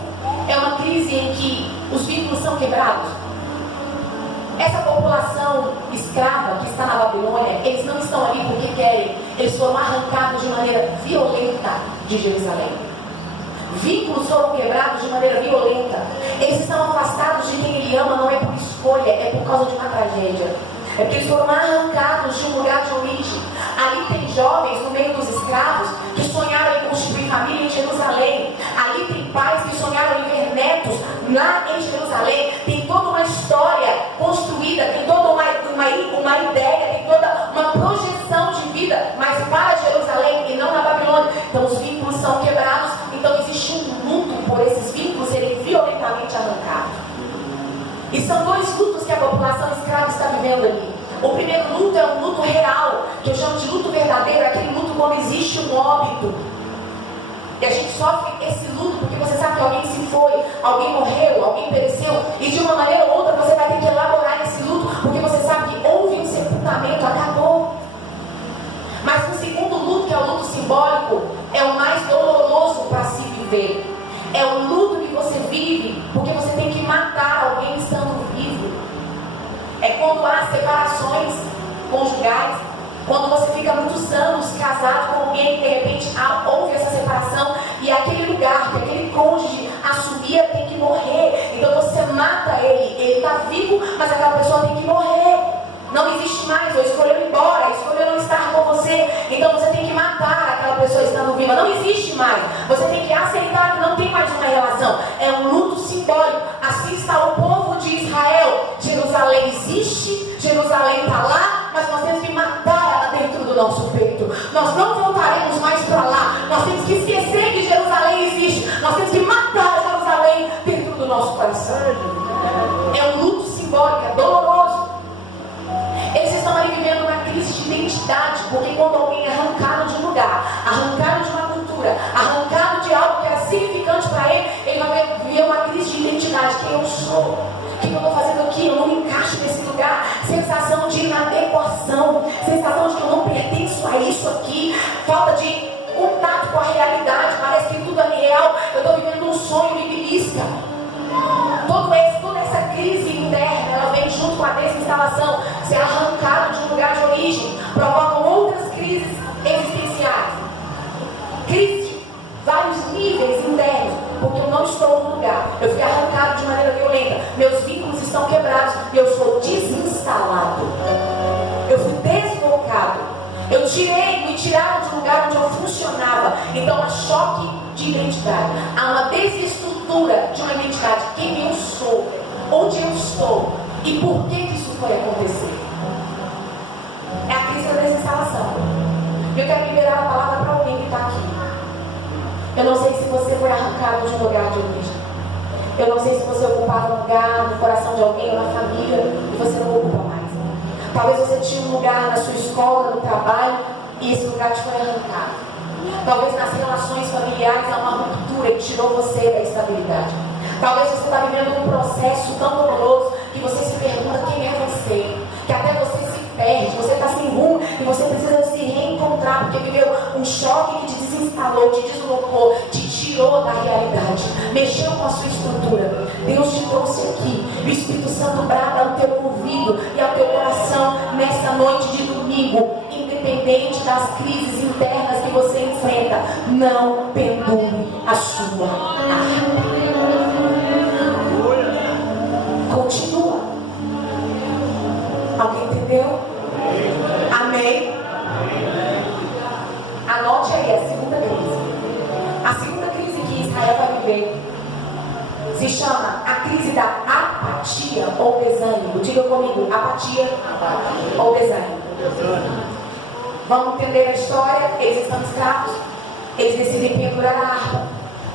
É uma crise em que os vínculos são quebrados. Essa população escrava que está na Babilônia, eles não estão ali porque querem. Eles foram arrancados de maneira violenta de Jerusalém. Vínculos foram quebrados de maneira violenta. Eles estão afastados de quem ele ama, não é por escolha, é por causa de uma tragédia. É porque eles foram arrancados de um lugar de origem. Ali tem jovens no meio dos escravos que sonharam em constituir família em Jerusalém. Ali tem pais que sonharam em ver netos lá em Jerusalém. Tem toda uma história construída, tem toda uma ideia, tem toda uma projeção de vida, mas para Jerusalém e não na Babilônia. Então os vínculos são quebrados. Então existe um luto por esses vínculos serem violentamente arrancados. E são 2 lutos que a população escrava está vivendo ali. O primeiro luto é um luto real, que eu chamo de luto verdadeiro, aquele luto quando existe um óbito. E a gente sofre esse luto porque você sabe que alguém se foi, alguém morreu, alguém pereceu, e de uma maneira ou outra você vai ter que elaborar esse luto, porque você sabe que houve um sepultamento, acabou. Mas o segundo luto, que é o luto simbólico, é o mais doloroso para se viver. É o luto que você vive porque você tem que matar alguém estando vivo. É quando há separações conjugais, quando você fica muitos anos casado com alguém e de repente houve essa separação e aquele lugar que aquele cônjuge assumia tem que morrer. Então você mata ele. Ele está vivo, mas aquela pessoa tem que morrer. Não existe mais, ou escolheu ir embora, escolheu não estar com você. Então você tem que matar aquela pessoa estando viva. Não existe mais. Você tem que aceitar que não tem mais uma relação. É um luto simbólico. Assim está o povo de Israel. Jerusalém existe, Jerusalém está lá, mas nós temos que matar ela dentro do nosso peito. Nós não voltaremos mais para lá. Nós temos que esquecer que Jerusalém existe. Nós temos que matar Jerusalém dentro do nosso coração. É um luto simbólico, é doloroso. Eles estão ali vivendo uma crise de identidade, porque quando alguém é arrancado de um lugar, arrancado de uma cultura, arrancado de algo que era significante para ele, ele vai viver uma crise de identidade. Quem eu sou? O que eu estou fazendo aqui? Eu não me encaixo nesse lugar. Sensação de inadequação, sensação de que eu não pertenço a isso aqui, falta de contato com a realidade, parece que tudo é real, eu estou vivendo um sonho, me belisca. Toda essa crise interna, ela vem junto com a desinstalação, ser arrancado de um lugar de origem, provocam outras crises existenciais. Crise de vários níveis internos, porque eu não estou no lugar, eu fui arrancado de maneira violenta, meus vínculos estão quebrados e eu sou desinstalado. Eu fui deslocado. Me tiraram de um lugar onde eu funcionava. Então há choque de identidade. Há uma desestrutura de uma identidade. Quem eu sou? Onde eu estou? E por que isso foi acontecer? É a crise da desinstalação. Eu quero liberar a palavra para alguém que está aqui. Eu não sei se você foi arrancado de um lugar de origem. Eu não sei se você ocupava um lugar no coração de alguém ou na família e você não ocupa mais. Talvez você tinha um lugar na sua escola, no trabalho, e esse lugar te foi arrancado. Talvez nas relações familiares há uma ruptura que tirou você da estabilidade. Talvez você está vivendo um processo tão doloroso que você se pergunta quem é você, que até você se perde, você está sem rumo e você precisa se reencontrar porque viveu um choque que te desinstalou, te deslocou, te tirou da realidade, mexeu com a sua estrutura. Deus te trouxe aqui, o Espírito Santo brada ao teu ouvido e ao teu coração inimigo, independente das crises internas que você enfrenta. Não pendure a sua harpa. Continua. Alguém entendeu? Amém? Anote aí a segunda crise. A segunda crise que Israel vai viver se chama a crise da apatia ou desânimo. Diga comigo, apatia ou desânimo. Vamos entender a história. Eles estão escravos. Eles decidem pendurar a harpa,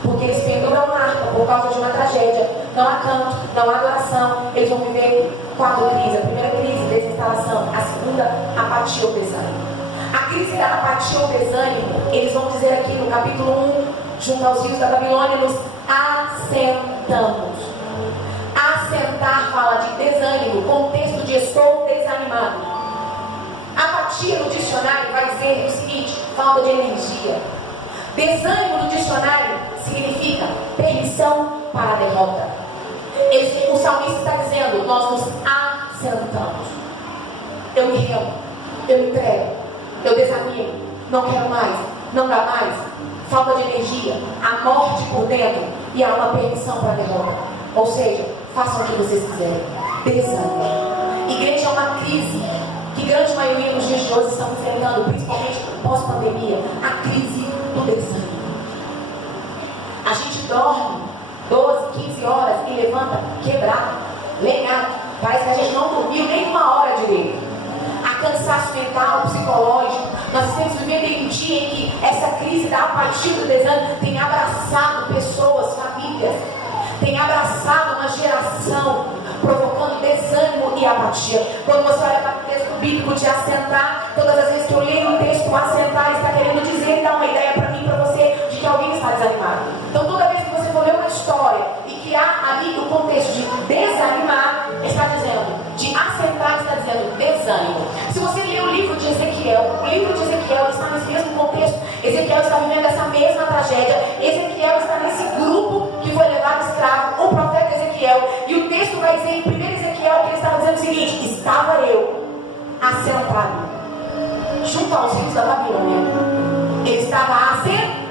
porque eles penduram a harpa por causa de uma tragédia. Não há canto, não há adoração. Eles vão viver 4 crises. A primeira crise, desinstalação. A segunda, apatia ou desânimo. A crise da apatia ou desânimo, eles vão dizer aqui no capítulo 1, junto aos rios da Babilônia, nos assentamos. Assentar fala de desânimo, contexto de estou desanimado. Apatia no dicionário vai dizer o seguinte: falta de energia. Desânimo no dicionário significa permissão para a derrota. O salmista está dizendo: nós nos assentamos. Eu me rendo, eu me entrego, eu desanimo, não quero mais, não dá mais, falta de energia, a morte por dentro e há uma permissão para a derrota. Ou seja, façam o que vocês quiserem. Desânimo. Igreja é uma crise que grande maioria nos dias de hoje estão enfrentando, principalmente pós-pandemia, a crise do desânimo. A gente dorme 12, 15 horas e levanta quebrado, lenhado. Parece que a gente não dormiu nem 1 hora direito. Há cansaço mental, psicológico. Nós estamos vivendo em um dia em que essa crise da apatia do desânimo tem abraçado pessoas, famílias, tem abraçado uma geração, provocando desânimo e apatia. Quando você olha para o texto bíblico de assentar, todas as vezes que eu leio o texto assentar, ele está querendo dizer e dar uma ideia para mim e para você de que alguém está desanimado. Então toda vez que você for ler uma história e que há ali o contexto de desanimar, está dizendo, de assentar está dizendo desânimo. Se você ler o livro de Ezequiel, o livro de Ezequiel está nesse mesmo contexto. Ezequiel está vivendo essa mesma tragédia. Ezequiel está nesse grupo que foi levado escravo, o profeta Ezequiel. E o texto vai dizer em 1 Ezequiel que ele estava dizendo o seguinte: estava eu assentado junto aos rios da Babilônia. Ele estava assentado.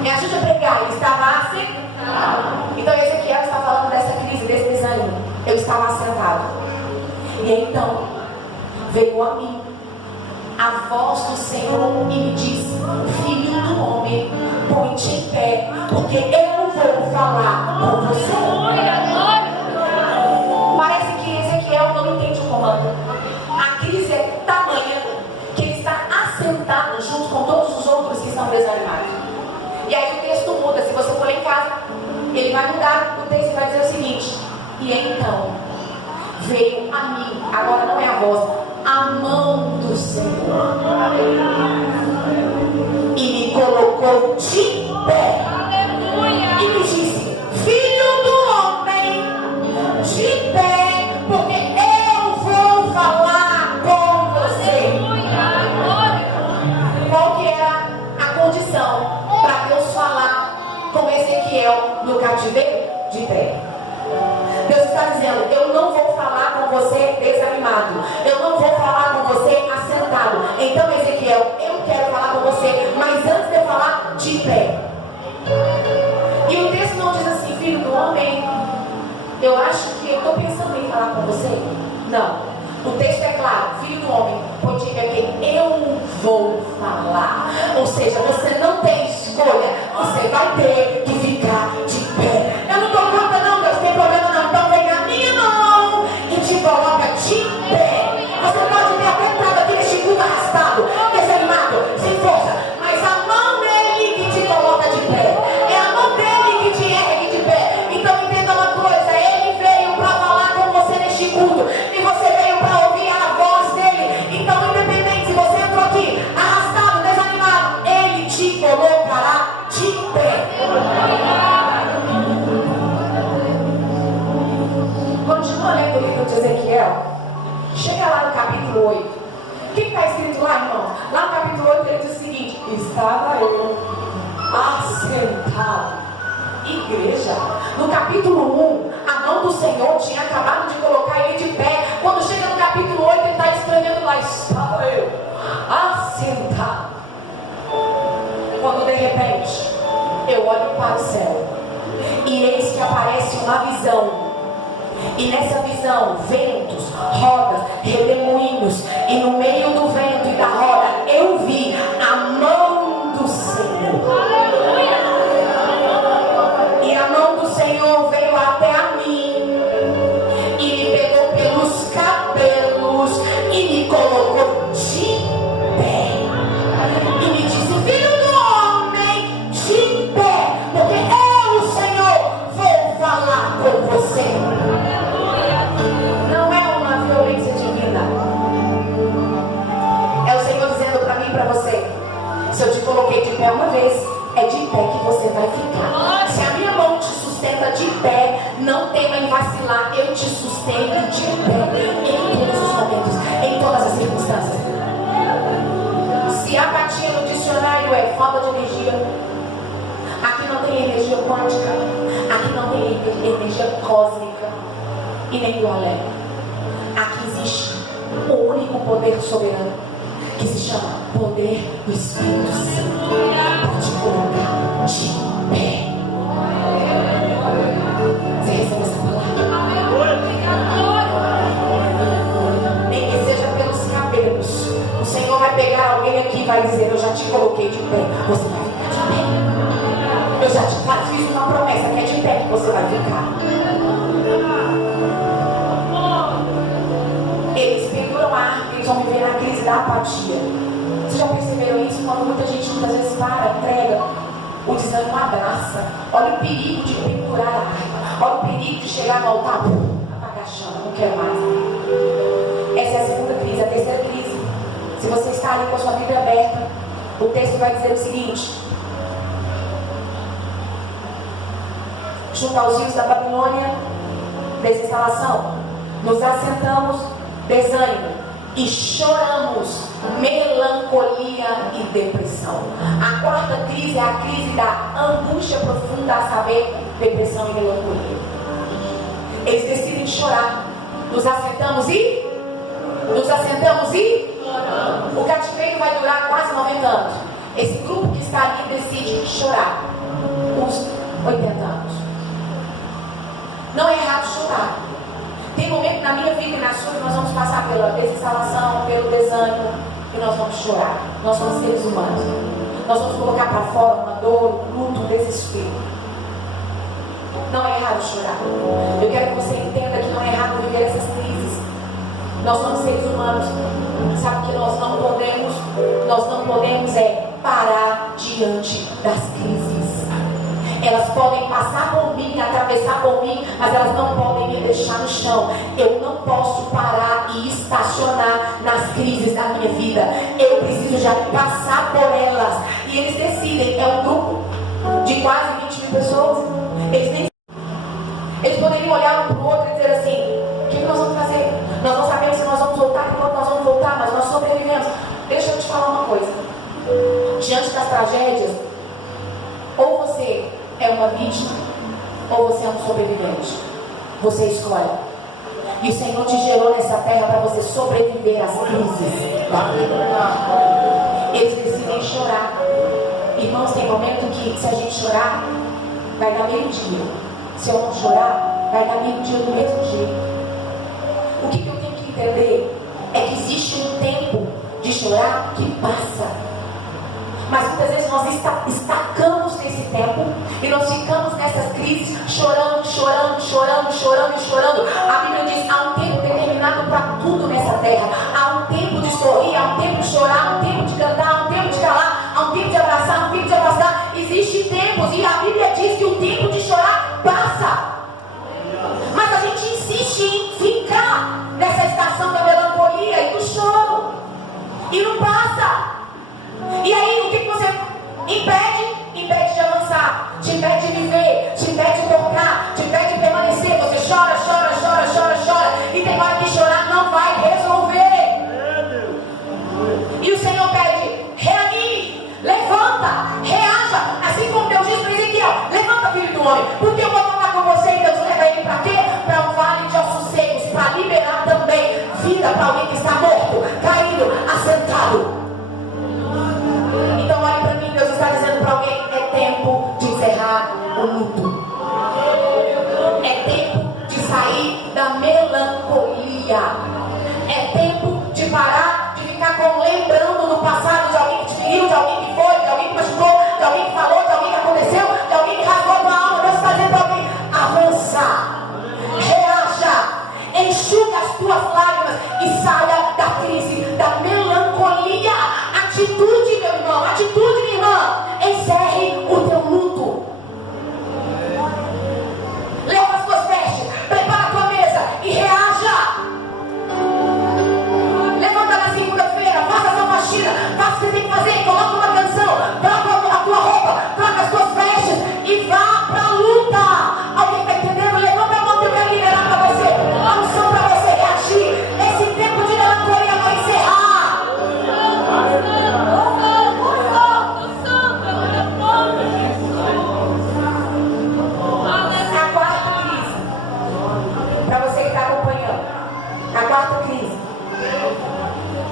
Me ajude a pregar. Ele estava assentado. Então Ezequiel está falando dessa crise, desse desânimo. Eu estava assentado. E então veio a mim a voz do Senhor e me disse: filho do homem, põe-te em pé, porque eu vou falar com você. Parece que Ezequiel não entende o comando. A crise é tamanha que ele está assentado junto com todos os outros que estão desanimados. E aí o texto muda. Se você for lá em casa, ele vai mudar o texto e vai dizer o seguinte: e então veio a mim, agora não é a voz, a mão do Senhor, e me colocou de pé. Aleluia. E me disse: filho do homem, de pé, porque eu vou falar com você. Qual que era a condição para Deus falar com Ezequiel no cativeiro? De pé. Deus está dizendo: eu não vou falar com você desanimado, eu não vou falar com você assentado. Então Ezequiel, eu quero falar com você, mas antes de eu falar, de pé. E o texto não diz assim: filho do homem, eu acho que eu estou pensando em falar com você. Não, o texto é claro: filho do homem, pode ir aqui, eu vou falar. Ou seja, você não tem escolha, você vai ter que ficar de pé. Eu não estou pronta não, Deus, tem problema não. Então vem na minha mão e te coloca de pé. Você pode ter até entrado aqui neste culto arrastado, desanimado, sem força, mas a mão dele que te coloca de pé, é a mão dele que te ergue de pé. Então entenda uma coisa: ele veio para falar com você neste culto, e você veio para ouvir a voz dele. Então, independente se você entrou aqui arrastado, desanimado, ele te colocará de pé. Continua lendo o livro de Ezequiel. Chega lá no capítulo 8. O que está escrito lá, irmão? Lá no capítulo 8 ele diz o seguinte: estava eu assentado. Igreja. No capítulo 1, a mão do Senhor tinha acabado de colocar ele de pé. Quando chega no capítulo 8, ele está escrevendo lá: estava eu visão. E nessa visão, ventos, rodas, redemoinhos. E no meio do vento e da roda, eu vi a mão do Senhor. E a mão do Senhor veio até a mim. E me pegou pelos cabelos. E me colocou de pé. E me disse: filho do homem, de pé. Porque eu, o Senhor, vou falar com você. Não é uma violência divina. É o Senhor dizendo para mim e para você: se eu te coloquei de pé uma vez, é de pé que você vai ficar. Se a minha mão te sustenta de pé, não tema em vacilar. Eu te sustento de pé em todos os momentos, em todas as circunstâncias. Se apatia no dicionário é falta de energia, aqui não tem energia quântica, aqui não tem energia cósmica e nem do além. Aqui existe o único poder soberano, que se chama poder do Espírito Santo, para te colocar de pé. Você recebe essa palavra? Nem que seja pelos cabelos. O Senhor vai pegar alguém aqui e vai dizer: eu já te coloquei de pé, você vai ficar de pé. Eu já te fiz uma promessa que é de pé que você vai ficar. Eles penduram a árvore, eles vão viver na crise da apatia. Vocês já perceberam isso? Quando muita gente muitas vezes para, entrega, o desânimo abraça. Olha o perigo de pendurar a árvore. Olha o perigo de chegar no altar, apagar a chama, não quero mais. Essa é a segunda crise. A terceira crise, se você está ali com a sua Bíblia aberta, o texto vai dizer o seguinte: junto aos rios da Babilônia, desinstalação, nos assentamos, desânimo, e choramos, melancolia e depressão. A quarta crise é a crise da angústia profunda, a saber, depressão e melancolia. Eles decidem chorar. Nos assentamos e o cativeiro vai durar quase 90 anos. Esse grupo que está ali decide chorar uns 80 anos. Não é errado chorar. Tem momento na minha vida e na sua que nós vamos passar pela desinstalação, pelo desânimo, e nós vamos chorar. Nós somos seres humanos. Nós vamos colocar para fora uma dor, um luto, um desespero. Não é errado chorar. Eu quero que você entenda que não é errado viver essas crises. Nós somos seres humanos. Sabe que nós não podemos parar diante das crises. Elas podem passar por mim, atravessar por mim, mas elas não podem me deixar no chão. Eu não posso parar e estacionar nas crises da minha vida. Eu preciso já passar por elas. E eles decidem, é um grupo de quase 20 mil pessoas. Eles poderiam olhar um para o outro e dizer assim: o que nós vamos fazer? Nós não sabemos se nós vamos voltar, quando nós vamos voltar, mas nós sobrevivemos. Deixa eu te falar uma coisa. Diante das tragédias, ou você é uma vítima, ou você é um sobrevivente. Você escolhe. E o Senhor te gerou nessa terra para você sobreviver às crises da vida. Eles decidem chorar. Irmãos, tem momento que se a gente chorar, vai dar meio-dia. Se eu não chorar, vai dar meio-dia do mesmo jeito. O que eu tenho que entender é que existe um tempo de chorar que passa. Mas muitas vezes nós estacamos nesse tempo e nós ficamos nessas crises chorando. A Bíblia diz: há um tempo determinado para tudo nessa terra. Há um tempo de sorrir, há um tempo de chorar, há um tempo de cantar, há um tempo de calar, há um tempo de abraçar, há um tempo de afastar. Existem tempos e a Bíblia diz que o tempo de chorar passa. Mas a gente insiste em ficar nessa estação da melancolia e do choro e não passa. E aí o que você impede? Impede de avançar, te impede de viver, te impede de tocar, te impede de permanecer. Você chora, as tuas lágrimas e saia da crise, da melancolia. Atitude, meu irmão, atitude, minha irmã. Encerre o teu luto. Leva as tuas vestes, prepara a tua mesa e reaja. Levanta na segunda-feira, faça a tua faxina, faça o que você tem que fazer, coloca uma canção, troca a tua roupa, troca as tuas vestes e vá pra luta. Alguém está entendendo? Levanta a mão que eu quero liberar para você a unção para você reagir. Esse tempo de melancolia vai encerrar. A quarta crise, para você que está acompanhando, a quarta crise,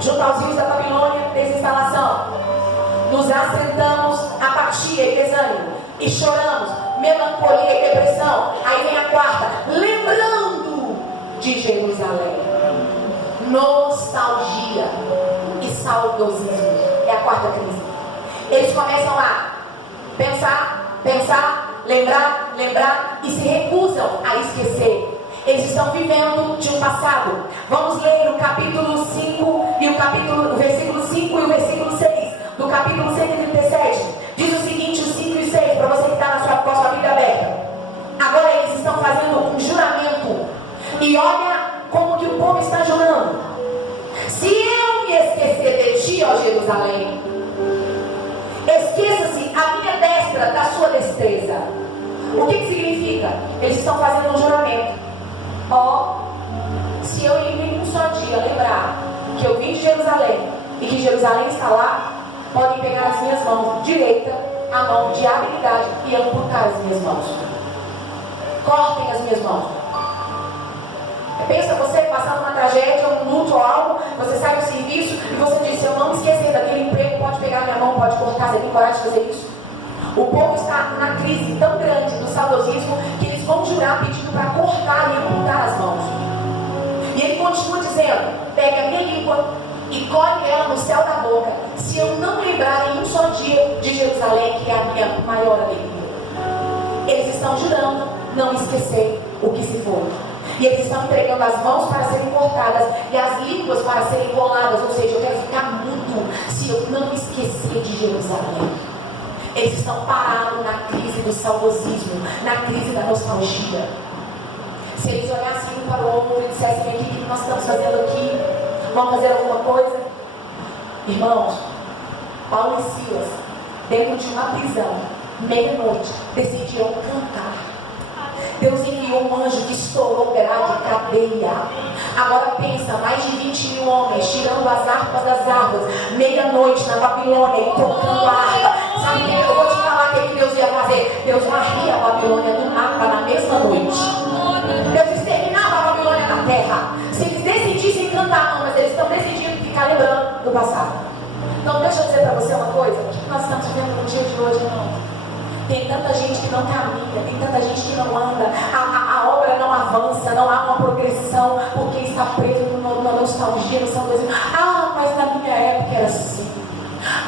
junto aos rios da Babilônia, desinstalação, nos assentamos, apatia e desânimo, e choramos, melancolia e depressão. Aí vem a quarta, lembrando de Jerusalém, nostalgia e saudosismo. É a quarta crise. Eles começam a pensar, lembrar e se recusam a esquecer. Eles estão vivendo de um passado. Vamos ler o capítulo 5 e o versículo 5 e o versículo 6 do capítulo 137. Diz o seguinte, o 5 e 6, para você que está com a sua Bíblia aberta. Agora eles estão fazendo um juramento. E olha como que o povo está jurando. Se eu me esquecer de ti, ó Jerusalém, esqueça-se a minha destra da sua destreza. O que significa? Eles estão fazendo um juramento. Ó, se eu em um só dia lembrar que eu vim de Jerusalém e que Jerusalém está lá, podem pegar as minhas mãos direita, a mão de habilidade, e amputar as minhas mãos. Cortem as minhas mãos. Pensa você passando uma tragédia, um luto ou algo, você sai do serviço e você diz, se eu não me esquecer daquele emprego, pode pegar minha mão, pode cortar. Você tem coragem de fazer isso? O povo está na crise tão grande do saudosismo que eles vão jurar pedindo para cortar e amputar as mãos. E ele continua dizendo, pega a minha língua e colhe ela no céu da boca, se eu não lembrar em um só dia de Jerusalém, que é a minha maior alegria. Eles estão jurando não esquecer o que se foi. E eles estão entregando as mãos para serem cortadas e as línguas para serem coladas. Ou seja, eu quero ficar mudo se eu não esquecer de Jerusalém. Eles estão parados na crise do saudosismo, na crise da nostalgia. Se eles olhassem um para o outro e dissessem, o que nós estamos fazendo aqui? Vamos fazer alguma coisa? Irmãos, Paulo e Silas, dentro de uma prisão, meia-noite, decidiram cantar. Deus enviou um anjo que estourou grade e cadeia. Agora pensa, mais de 20.000 homens tirando as harpas das árvores, meia-noite na Babilônia e tocando a harpa. Sabe o que eu vou te falar que Deus ia fazer? Deus varria a Babilônia do mapa na mesma noite. Deus exterminava a Babilônia da terra. Se eles decidissem cantar, não, mas eles estão decidindo ficar lembrando do passado. Então deixa eu dizer para você uma coisa. O que nós estamos vivendo no dia de hoje, irmão? Tem tanta gente que não caminha, tem tanta gente que não anda, a obra não avança, não há uma progressão, porque está preso na nostalgia, no saudosismo. Ah, mas na minha época era assim.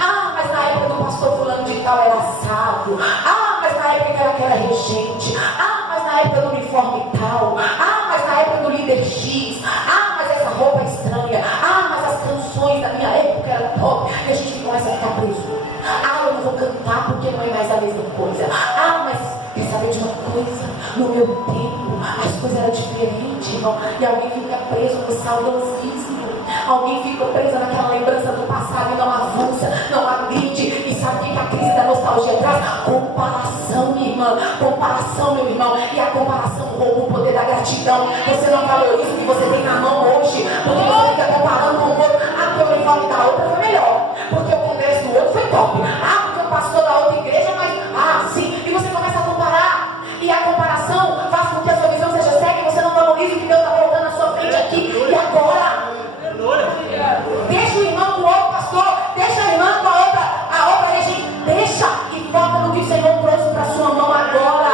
Ah, mas na época do pastor fulano de tal era assado. Ah, mas na época era aquela regente. Ah, mas na época do uniforme tal. Ah, mas na época do líder X. Ah, mas essa roupa é estranha. Ah, mas as canções da minha época eram top. E a gente começa a ficar preso. Ah, eu não vou cantar porque não é mais a mesma coisa. Ah, mas quer saber de uma coisa? No meu tempo, as coisas eram diferentes, irmão. E alguém fica preso no saudosismo. Alguém fica preso naquela lembrança do passado e não avança, não agride. E sabe o que a crise da nostalgia traz? Comparação, minha irmã. Comparação, meu irmão. E a comparação rouba o poder da gratidão. Você não valoriza o que você tem na mão hoje, porque você fica comparando com o outro. Ah, porque o uniforme da outra foi melhor, porque o congresso do outro foi top. Ah, porque o pastor da outra igreja, mas sim. E você começa a comparar. E a comparação faz com que a sua visão seja cega e você não valoriza o que Deus está colocando na sua frente aqui e agora. Deixa o irmão com o outro pastor, deixa a irmã com a outra regente, deixa e foca no que o Senhor trouxe para sua mão agora.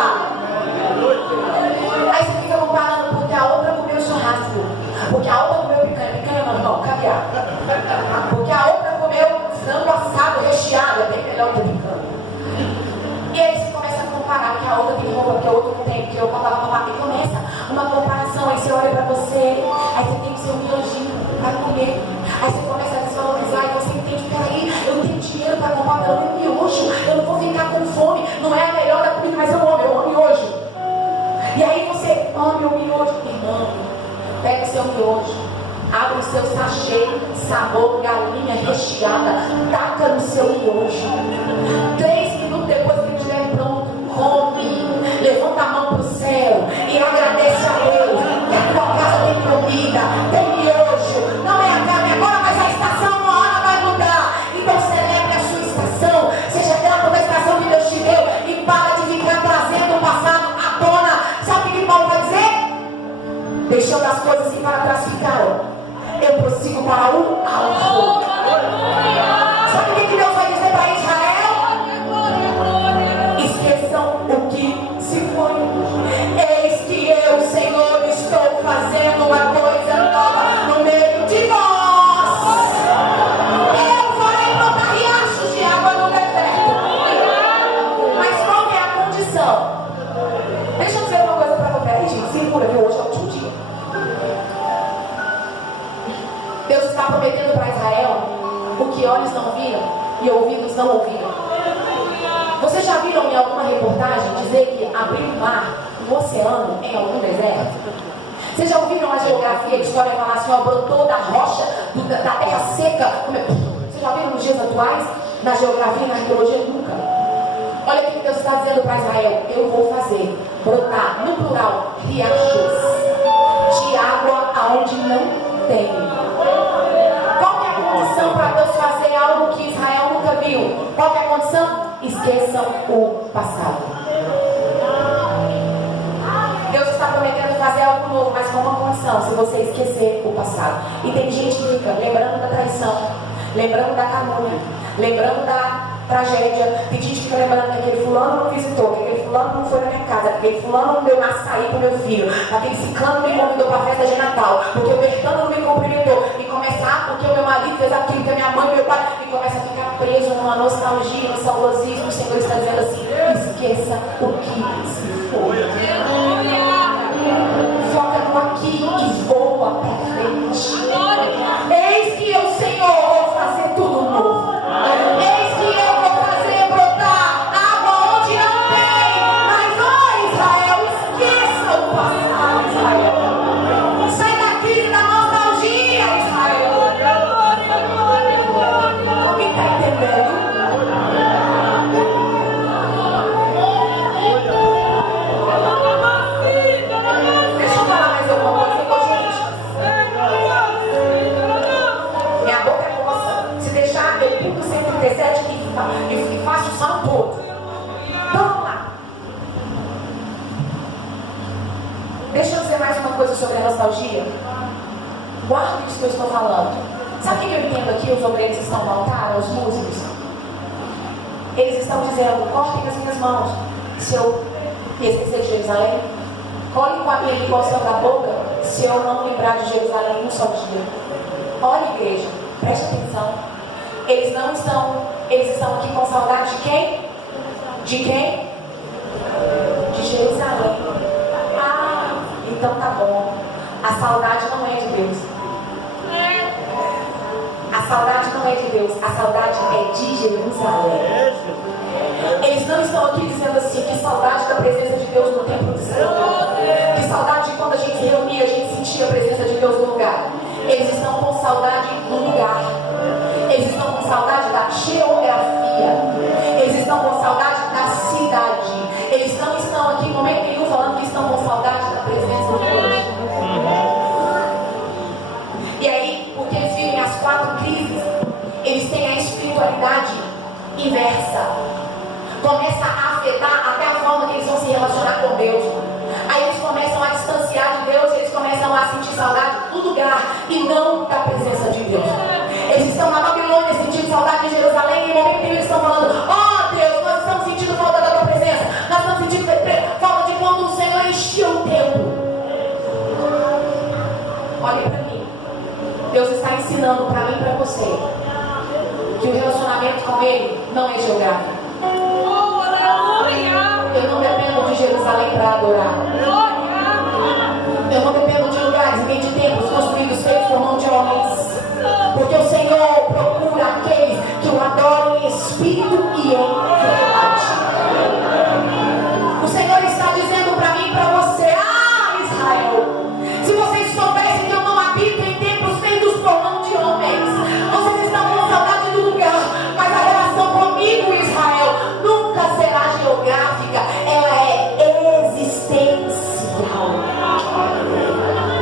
Aí você fica comparando porque a outra comeu churrasco, porque a outra comeu picanha não, caviar, porque a outra comeu frango assado, recheado, é bem melhor que picanha. E aí você começa a comparar que a outra tem roupa, que a outra não tem, que eu contava e começa uma comparação. Aí você olha para você, aí você tem o seu miojinho para comer. Aí você começa a desvalorizar e você entende, peraí, eu tenho dinheiro para comprar pelo menos miojo, eu não vou ficar com fome. Não é a melhor da comida, mas eu amo miojo. E aí você ama o miojo, irmão. Pega o seu miojo, abre o seu sachê, sabor, galinha recheada, taca no seu miojo. 3 minutos depois que ele estiver pronto, come. Levanta a mão para o céu e agradece a Deus. Que a tua casa tem comida, tem miojo. Não é a carne agora, mas a estação uma hora vai mudar. Então celebre a sua estação. Seja grato da estação que Deus te deu. E para de ficar trazendo o passado à tona. Sabe o que Paulo vai dizer? Deixando as coisas que para trás ficaram, eu prossigo para o alto. Sabe o que Deus vai dizer para Israel? Esqueçam o que se foi. Eis que eu, Senhor, estou fazendo uma coisa nova no meio de vós. Eu farei brotar riachos de água no deserto. Mas qual é a condição? Deixa eu dizer uma coisa para você. Peraí, gente, segura, viu? Hoje é o último dia. Deus está prometendo para Israel o que olhos não viram e ouvidos não ouviram. Vocês já viram em alguma reportagem dizer que abriu o mar, o oceano, em algum deserto? Vocês já ouviram a geografia, a história falar assim, ó, brotou da rocha, da terra seca? Vocês já viram nos dias atuais, na geografia e na arqueologia? Nunca. Olha o que Deus está dizendo para Israel. Eu vou fazer brotar, no plural, riachos de água aonde não tem. Qual é a condição para Deus fazer algo que Israel nunca viu? Qual é a condição? Esqueçam o passado. Deus está prometendo fazer algo novo, mas com uma condição: se você esquecer o passado. E tem gente que fica lembrando da traição, lembrando da calúnia, lembrando da tragédia. Tem gente que fica lembrando que aquele fulano não visitou, que aquele fulano não foi na minha casa, que aquele fulano não deu açaí pro meu filho, que aquele ciclano me convidou para a festa de Natal, porque o Bertano não me cumprimentou. E começa, porque o meu marido fez aquilo, que a minha mãe e meu pai, e começa a ficar preso numa nostalgia, no saudosismo. O Senhor está dizendo assim: esqueça o que se foi. Foca no aqui e voa para frente. Eis que eu, Senhor, vou fazer tudo novo. Eis que eu vou fazer brotar água onde não tem. Mas, ó Israel, esqueça o passado, Israel. Sai da crise da nostalgia, Israel. Alguém está entendendo? Deixa eu falar mais alguma coisa com gente. Minha boca é coça. Se deixar, eu pulo 137 e faço o salmo todo. Então vamos lá. Deixa eu dizer mais uma coisa sobre a nostalgia. Guarda isso que eu estou falando. Sabe o que eu entendo aqui? Os obreiros que estão no altar, os músicos, eles estão dizendo: cortem as minhas mãos se eu esquecer de Jerusalém. Colhem com a minha ligação da boca se eu não lembrar de Jerusalém um só dia. Olha, igreja, preste atenção. Eles estão aqui com saudade de quem? De quem? De Jerusalém. Ah, então tá bom. A saudade não é de Deus. A saudade não é de Deus. A saudade é de Jerusalém. Eles não estão aqui dizendo assim: que saudade da presença de Deus no templo de Senhor. Que saudade de quando a gente se reunia, a gente sentia a presença de Deus no lugar. Eles estão com saudade do lugar. Eles estão com saudade da geografia. Eles estão com saudade da cidade. Eles não estão aqui em momento nenhum falando que estão com saudade da presença de Deus. E aí, porque eles vivem as 4 crises, eles têm a espiritualidade inversa. Começa a afetar até a forma que eles vão se relacionar com Deus. Aí eles começam a distanciar de Deus, eles começam a sentir saudade do lugar e não da presença de Deus. Eles estão na Babilônia sentindo saudade de Jerusalém, e em momento que eles estão falando: ó Deus, nós estamos sentindo falta da tua presença, nós estamos sentindo falta de quando o Senhor encheu o templo. Olhe para mim. Deus está ensinando para mim e para você que o relacionamento com Ele não é geográfico. Eu não dependo de Jerusalém para adorar. Eu não dependo de lugares nem de templos construídos feitos por mão de homens. Porque o Senhor procura aqueles que o adoram em espírito e em verdade. O Senhor está dizendo para mim e para você: Israel, se vocês soubessem que eu não habito em templos feitos por mão de homens, vocês estão com saudade do lugar, mas a relação comigo, Israel, nunca será geográfica, ela é existencial.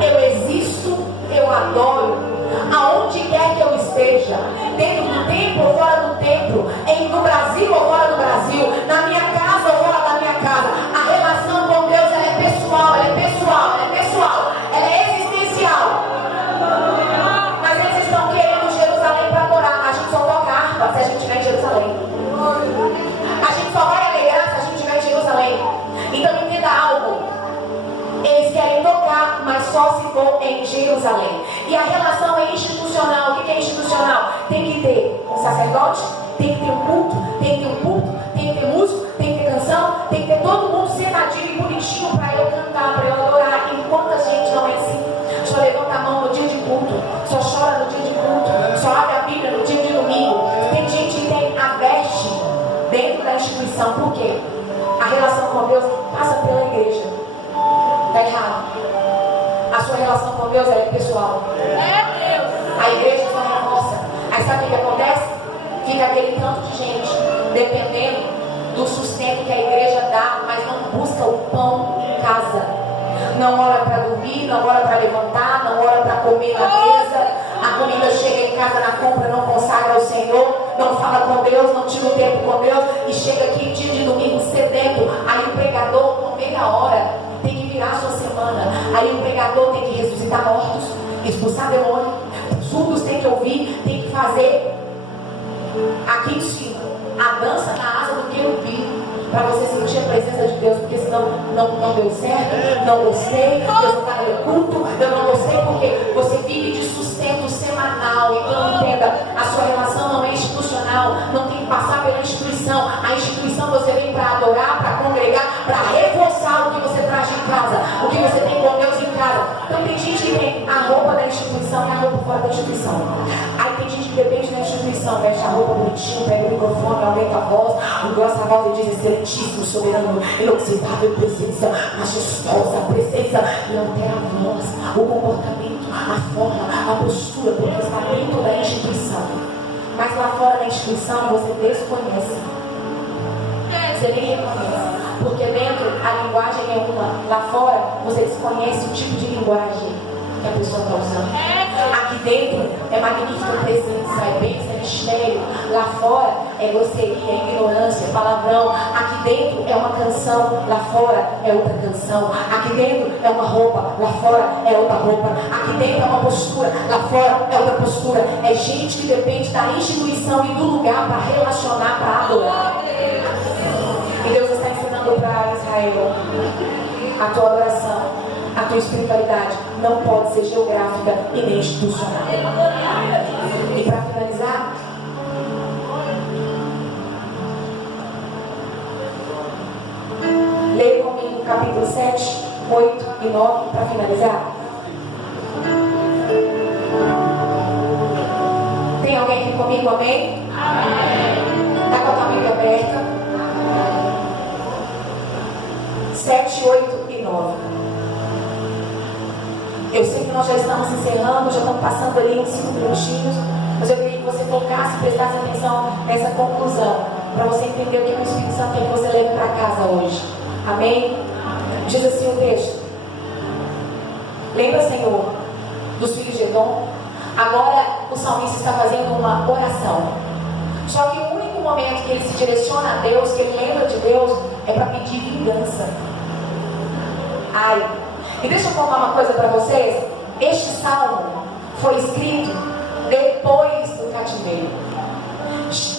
Eu existo, eu adoro aonde quer que eu esteja, dentro do templo ou fora do templo, no Brasil ou fora do Brasil, na minha casa ou fora da minha casa. A relação com Deus, ela é pessoal, ela é pessoal, ela é pessoal, ela é existencial. Mas eles estão querendo Jerusalém para adorar. A gente só toca harpa se a gente estiver em Jerusalém. A gente só vai alegrar se a gente estiver em Jerusalém. Então entenda algo: eles querem tocar, mas só se for em Jerusalém. E a relação é institucional. O que é institucional? Tem que ter um sacerdote, tem que ter um culto, tem que ter um culto, tem que ter músico, tem que ter canção, tem que ter todo mundo sentadinho e bonitinho para eu cantar, para eu adorar. Enquanto a gente não é assim, só levanta a mão no dia de culto, só chora no dia de culto, só abre a Bíblia no dia de domingo. Tem gente que tem a veste dentro da instituição. Por quê? A relação com Deus passa pela igreja. Está errado. A sua relação com Deus é pessoal. A igreja só reforça. Aí sabe o que acontece? Fica aquele tanto de gente dependendo do sustento que a igreja dá, mas não busca o pão em casa. Não ora para dormir, não ora para levantar, não ora para comer na mesa. A comida chega em casa na compra, não consagra ao Senhor, não fala com Deus, não tira o tempo com Deus, e chega aqui dia de domingo sedento. Aí o pregador, com meia hora, tem que virar a sua semana. Aí o pregador tem que ressuscitar mortos, expulsar demônio, surdos tem que ouvir, tem que fazer aqui em cima a dança na asa do querubim, para você sentir a presença de Deus, porque senão não deu certo, não gostei, Deus não está no meu culto, eu não gostei, porque você vive de sustento semanal. Então entenda, a sua relação não é institucional, não tem que passar pela instituição. A instituição você vem para adorar, para congregar, para reforçar o que você traz de casa, o que você tem com Deus em casa. Então tem gente que tem a roupa da instituição e a roupa fora da instituição. Aí tem gente que depende da instituição, veste a roupa bonitinho, pega o microfone, aumenta a voz, engrossa a voz e diz: excelentíssimo, soberano, inoxidável presença, majestosa presença, e altera a voz, o comportamento, a forma, a postura, porque está dentro da instituição. Mas lá fora da instituição você desconhece, você nem reconhece, porque dentro a linguagem é uma, lá fora você desconhece o tipo de linguagem que a pessoa está usando. Aqui dentro é magnífica presença, é bênção, é mistério. Lá fora é grosseria, é ignorância, é palavrão. Aqui dentro é uma canção, lá fora é outra canção. Aqui dentro é uma roupa, lá fora é outra roupa. Aqui dentro é uma postura, lá fora é outra postura. É gente que depende da instituição e do lugar para relacionar, para adorar. E Deus está ensinando para Israel: a tua adoração, a tua espiritualidade não pode ser geográfica e nem institucional. E para finalizar, leia comigo capítulo 7, 8 e 9 para finalizar. Tem alguém aqui comigo? Amém? Amém. Está com a tua Bíblia aberta? 7, 8 e 9. Eu sei que nós já estamos encerrando, já estamos passando ali uns 5 minutinhos, mas eu queria que você focasse e prestasse atenção nessa conclusão, para você entender o que o Espírito Santo quer que você leve para casa hoje. Amém? Diz assim o texto: lembra, Senhor, dos filhos de Edom? Agora o salmista está fazendo uma oração. Só que o único momento que ele se direciona a Deus, que ele lembra de Deus, é para pedir vingança. Ai, e deixa eu contar uma coisa para vocês. Este salmo foi escrito depois do cativeiro.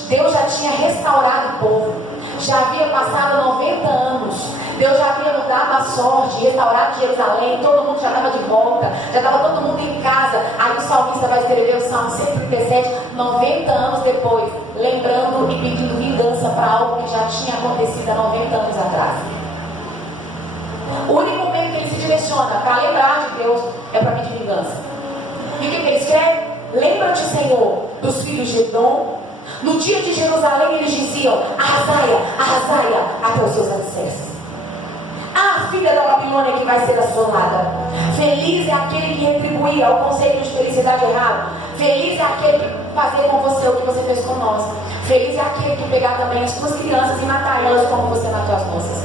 Deus já tinha restaurado o povo, já havia passado 90 anos. Deus já havia mudado a sorte, restaurado Jerusalém, todo mundo já estava de volta, já estava todo mundo em casa. Aí o salmista vai escrever o Salmo 137, 90 anos depois, lembrando e pedindo vingança para algo que já tinha acontecido há 90 anos atrás. O único momento que ele se direciona para lembrar de Deus, é para pedir vingança. E o que ele escreve? Lembra-te, Senhor, dos filhos de Edom. No dia de Jerusalém eles diziam: arrasaia, arrasaia até os seus alicerces. Ah, filha da Babilônia que vai ser assolada. Feliz é aquele que retribuir ao conceito de felicidade errado. Feliz é aquele que fazer com você o que você fez com nós. Feliz é aquele que pegar também as suas crianças e matar elas como você matou as nossas.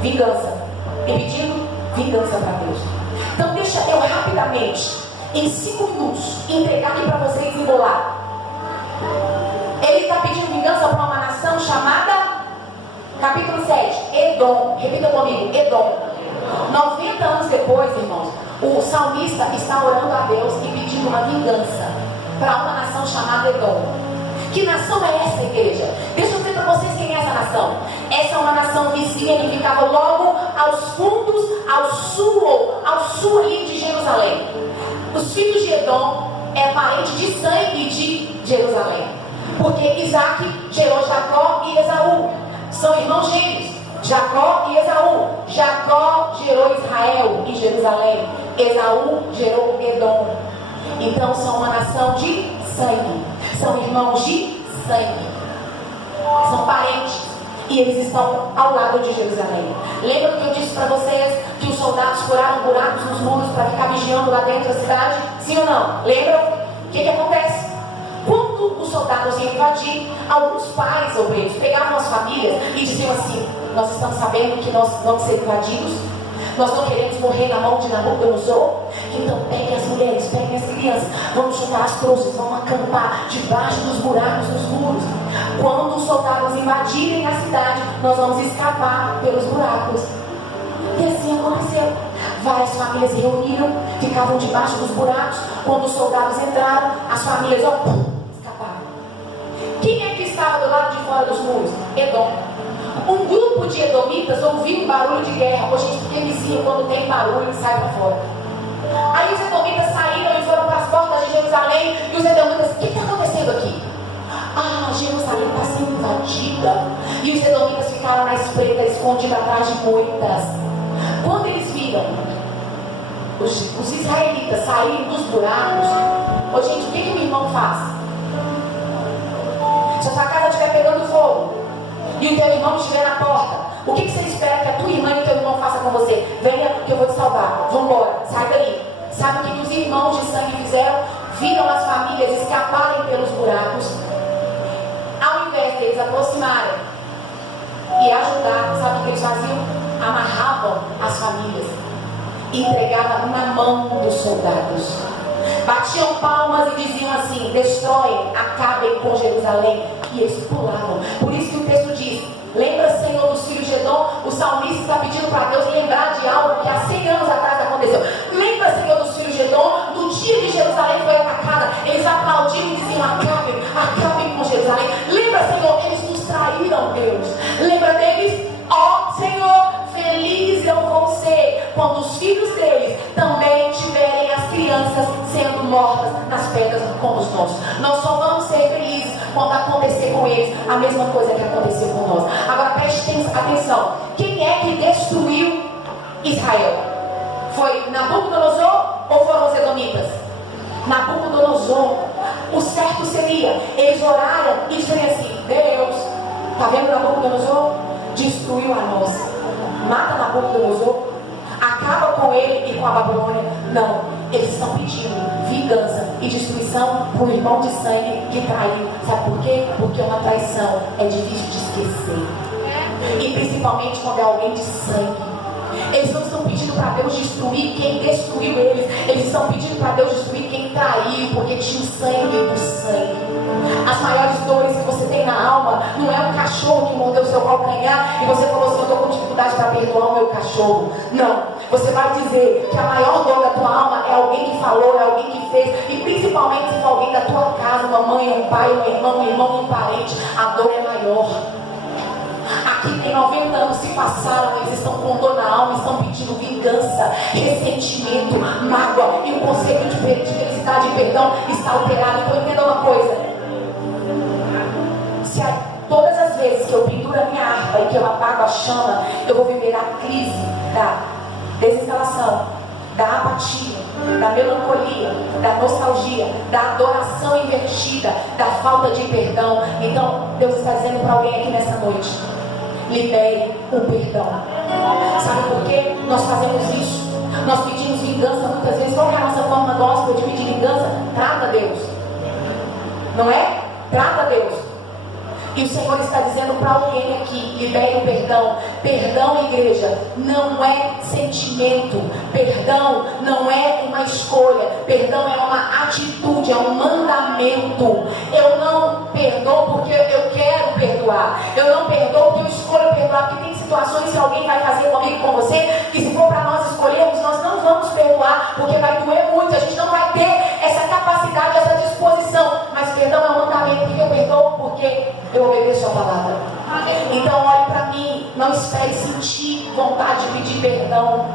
Vingança. E pedindo vingança para Deus. Então deixa eu rapidamente, em 5 minutos, entregar aqui para vocês e embolar. Ele está pedindo vingança para uma nação chamada, capítulo 7, Edom. Repita comigo, Edom. 90 anos depois, irmãos, o salmista está orando a Deus e pedindo uma vingança para uma nação chamada Edom. Que nação é essa, igreja? Deixa eu dizer para vocês quem é essa nação. Essa é uma nação vizinha que ficava logo aos fundos, ao sul ali de Jerusalém. Os filhos de Edom é parente de sangue de Jerusalém. Porque Isaac gerou Jacó e Esaú. São irmãos gêmeos, Jacó e Esaú. Jacó gerou Israel e Jerusalém. Esaú gerou Edom. Então são uma nação de sangue. São irmãos de sangue. São parentes. E eles estão ao lado de Jerusalém. Lembra que eu disse para vocês que os soldados furaram buracos nos muros para ficar vigiando lá dentro da cidade? Sim ou não? Lembram? O que acontece? Quando os soldados iam invadir, alguns pais obreiros pegavam as famílias e diziam assim: nós estamos sabendo que nós vamos ser invadidos, nós não queremos morrer na mão de Nabucodonosor, então peguem as mulheres, peguem as crianças, vamos juntar as trouxas, vamos acampar debaixo dos buracos dos muros. Quando os soldados invadirem a cidade, nós vamos escapar pelos buracos. E assim aconteceu. Várias famílias se reuniram, ficavam debaixo dos buracos. Quando os soldados entraram, as famílias escaparam. Quem é que estava do lado de fora dos muros? Edom. Um grupo de edomitas ouviu um barulho de guerra. Hoje a gente tem vizinho, quando tem barulho, sai para fora. Aí os edomitas saíram e foram para as portas de Jerusalém. E os edomitas: o que está acontecendo aqui? Ah, Jerusalém está sendo invadida. E os edomitas ficaram na espreita, escondidos atrás de moitas. Quando eles viram os israelitas saírem dos buracos, ô gente, o que o irmão faz? Se a sua casa estiver pegando fogo e o teu irmão estiver na porta, o que você espera que a tua irmã e o teu irmão façam com você? Venha que eu vou te salvar, vambora, sai daí. Sabe o que os irmãos de sangue fizeram? Viram as famílias escaparem pelos buracos. Ao invés deles aproximarem e ajudar, sabe o que eles faziam? Amarravam as famílias e entregavam na mão dos soldados. Batiam palmas e diziam assim: destroem, acabem com Jerusalém. E eles pulavam. Por isso que o texto diz: lembra, Senhor, dos filhos de Edom? O salmista está pedindo para Deus lembrar de algo que há 100 anos atrás aconteceu. Lembra, Senhor, dos filhos de Edom? No dia que Jerusalém foi atacada, eles aplaudiram e diziam: acabem, acabem com Jerusalém. Lembra, Senhor, eles nos traíram, Deus. Lembra deles? Ó Senhor, feliz eu vou ser quando os filhos deles também tiverem as crianças sendo mortas nas pedras como os nossos. Nós só vamos ser felizes quando acontecer com eles a mesma coisa que aconteceu com nós. Agora preste atenção: quem é que destruiu Israel? Foi Nabucodonosor ou foram os edomitas? Nabucodonosor. O certo seria eles oraram e disseram assim: Deus, está vendo Nabucodonosor? Destruiu a nós. Mata Nabucodonosor, acaba com ele e com a Babilônia. Não, eles estão pedindo vingança e destruição para o irmão de sangue que traiu. Sabe por quê? Porque uma traição é difícil de esquecer, e principalmente quando é alguém de sangue. Eles não estão pedindo para Deus destruir quem destruiu eles. Eles estão pedindo para Deus destruir quem traiu, porque tinha o sangue do sangue. As maiores dores que você tem na alma não é um cachorro que mordeu o seu calcanhar e você falou assim: eu estou com dificuldade para perdoar o meu cachorro. Não, você vai dizer que a maior dor da tua alma é alguém que falou, é alguém que fez. E principalmente se for alguém da tua casa, uma mãe, um pai, um irmão, um parente, a dor é maior. Aqui tem 90 anos se passaram, eles estão com dor na alma, estão pedindo vingança, ressentimento, mágoa, e o conceito de felicidade e perdão está alterado. Então entenda uma coisa: se todas as vezes que eu penduro a minha harpa e que eu apago a chama, eu vou viver a crise da desinstalação da apatia, da melancolia, da nostalgia, da adoração invertida, da falta de perdão. Então Deus está dizendo para alguém aqui nessa noite: libere o perdão. Sabe por quê nós fazemos isso? Nós pedimos vingança muitas vezes. Qual é a nossa forma gospel de pedir vingança? Trata Deus, não é? Trata Deus. E o Senhor está dizendo para alguém aqui: libere o perdão. Perdão, igreja, não é sentimento. Perdão não é uma escolha. Perdão é uma atitude, é um mandamento. Eu não perdoo porque eu quero perdoar. Eu não perdoo porque eu escolho perdoar. Porque tem situações que alguém vai fazer comigo, com você, que se for para nós escolhermos, nós não vamos perdoar, porque vai doer muito. A gente não vai ter essa capacidade, essa disposição. Mas perdão é um mandamento, porque eu perdoo porque eu obedeço a palavra. Então olhe para mim, não espere sentir vontade de pedir perdão.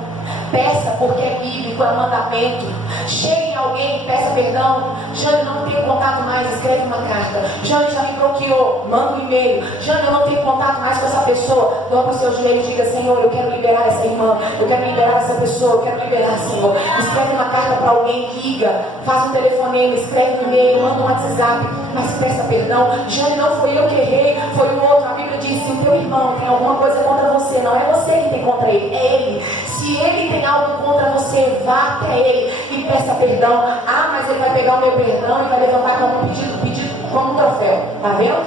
Peça porque é bíblico, é mandamento. Chegue em alguém e peça perdão. Jane, não tenho contato mais, escreve uma carta. Jane, já me bloqueou, manda um e-mail. Jane, eu não tenho contato mais com essa pessoa. Dobra os seus joelhos e diga: Senhor, eu quero liberar essa irmã, eu quero liberar essa pessoa, eu quero liberar, Senhor. Escreve uma carta para alguém, liga, faz um telefonema, escreve um e-mail, manda um WhatsApp, mas peça perdão. Jane, não foi eu que errei, foi o outro. A Bíblia diz: se o teu irmão tem alguma coisa contra você, não é você que tem contra ele, é ele. Se ele tem algo contra você, vá até ele e peça perdão. Ah, mas ele vai pegar o meu perdão e vai levantar como um pedido como um troféu. Tá vendo?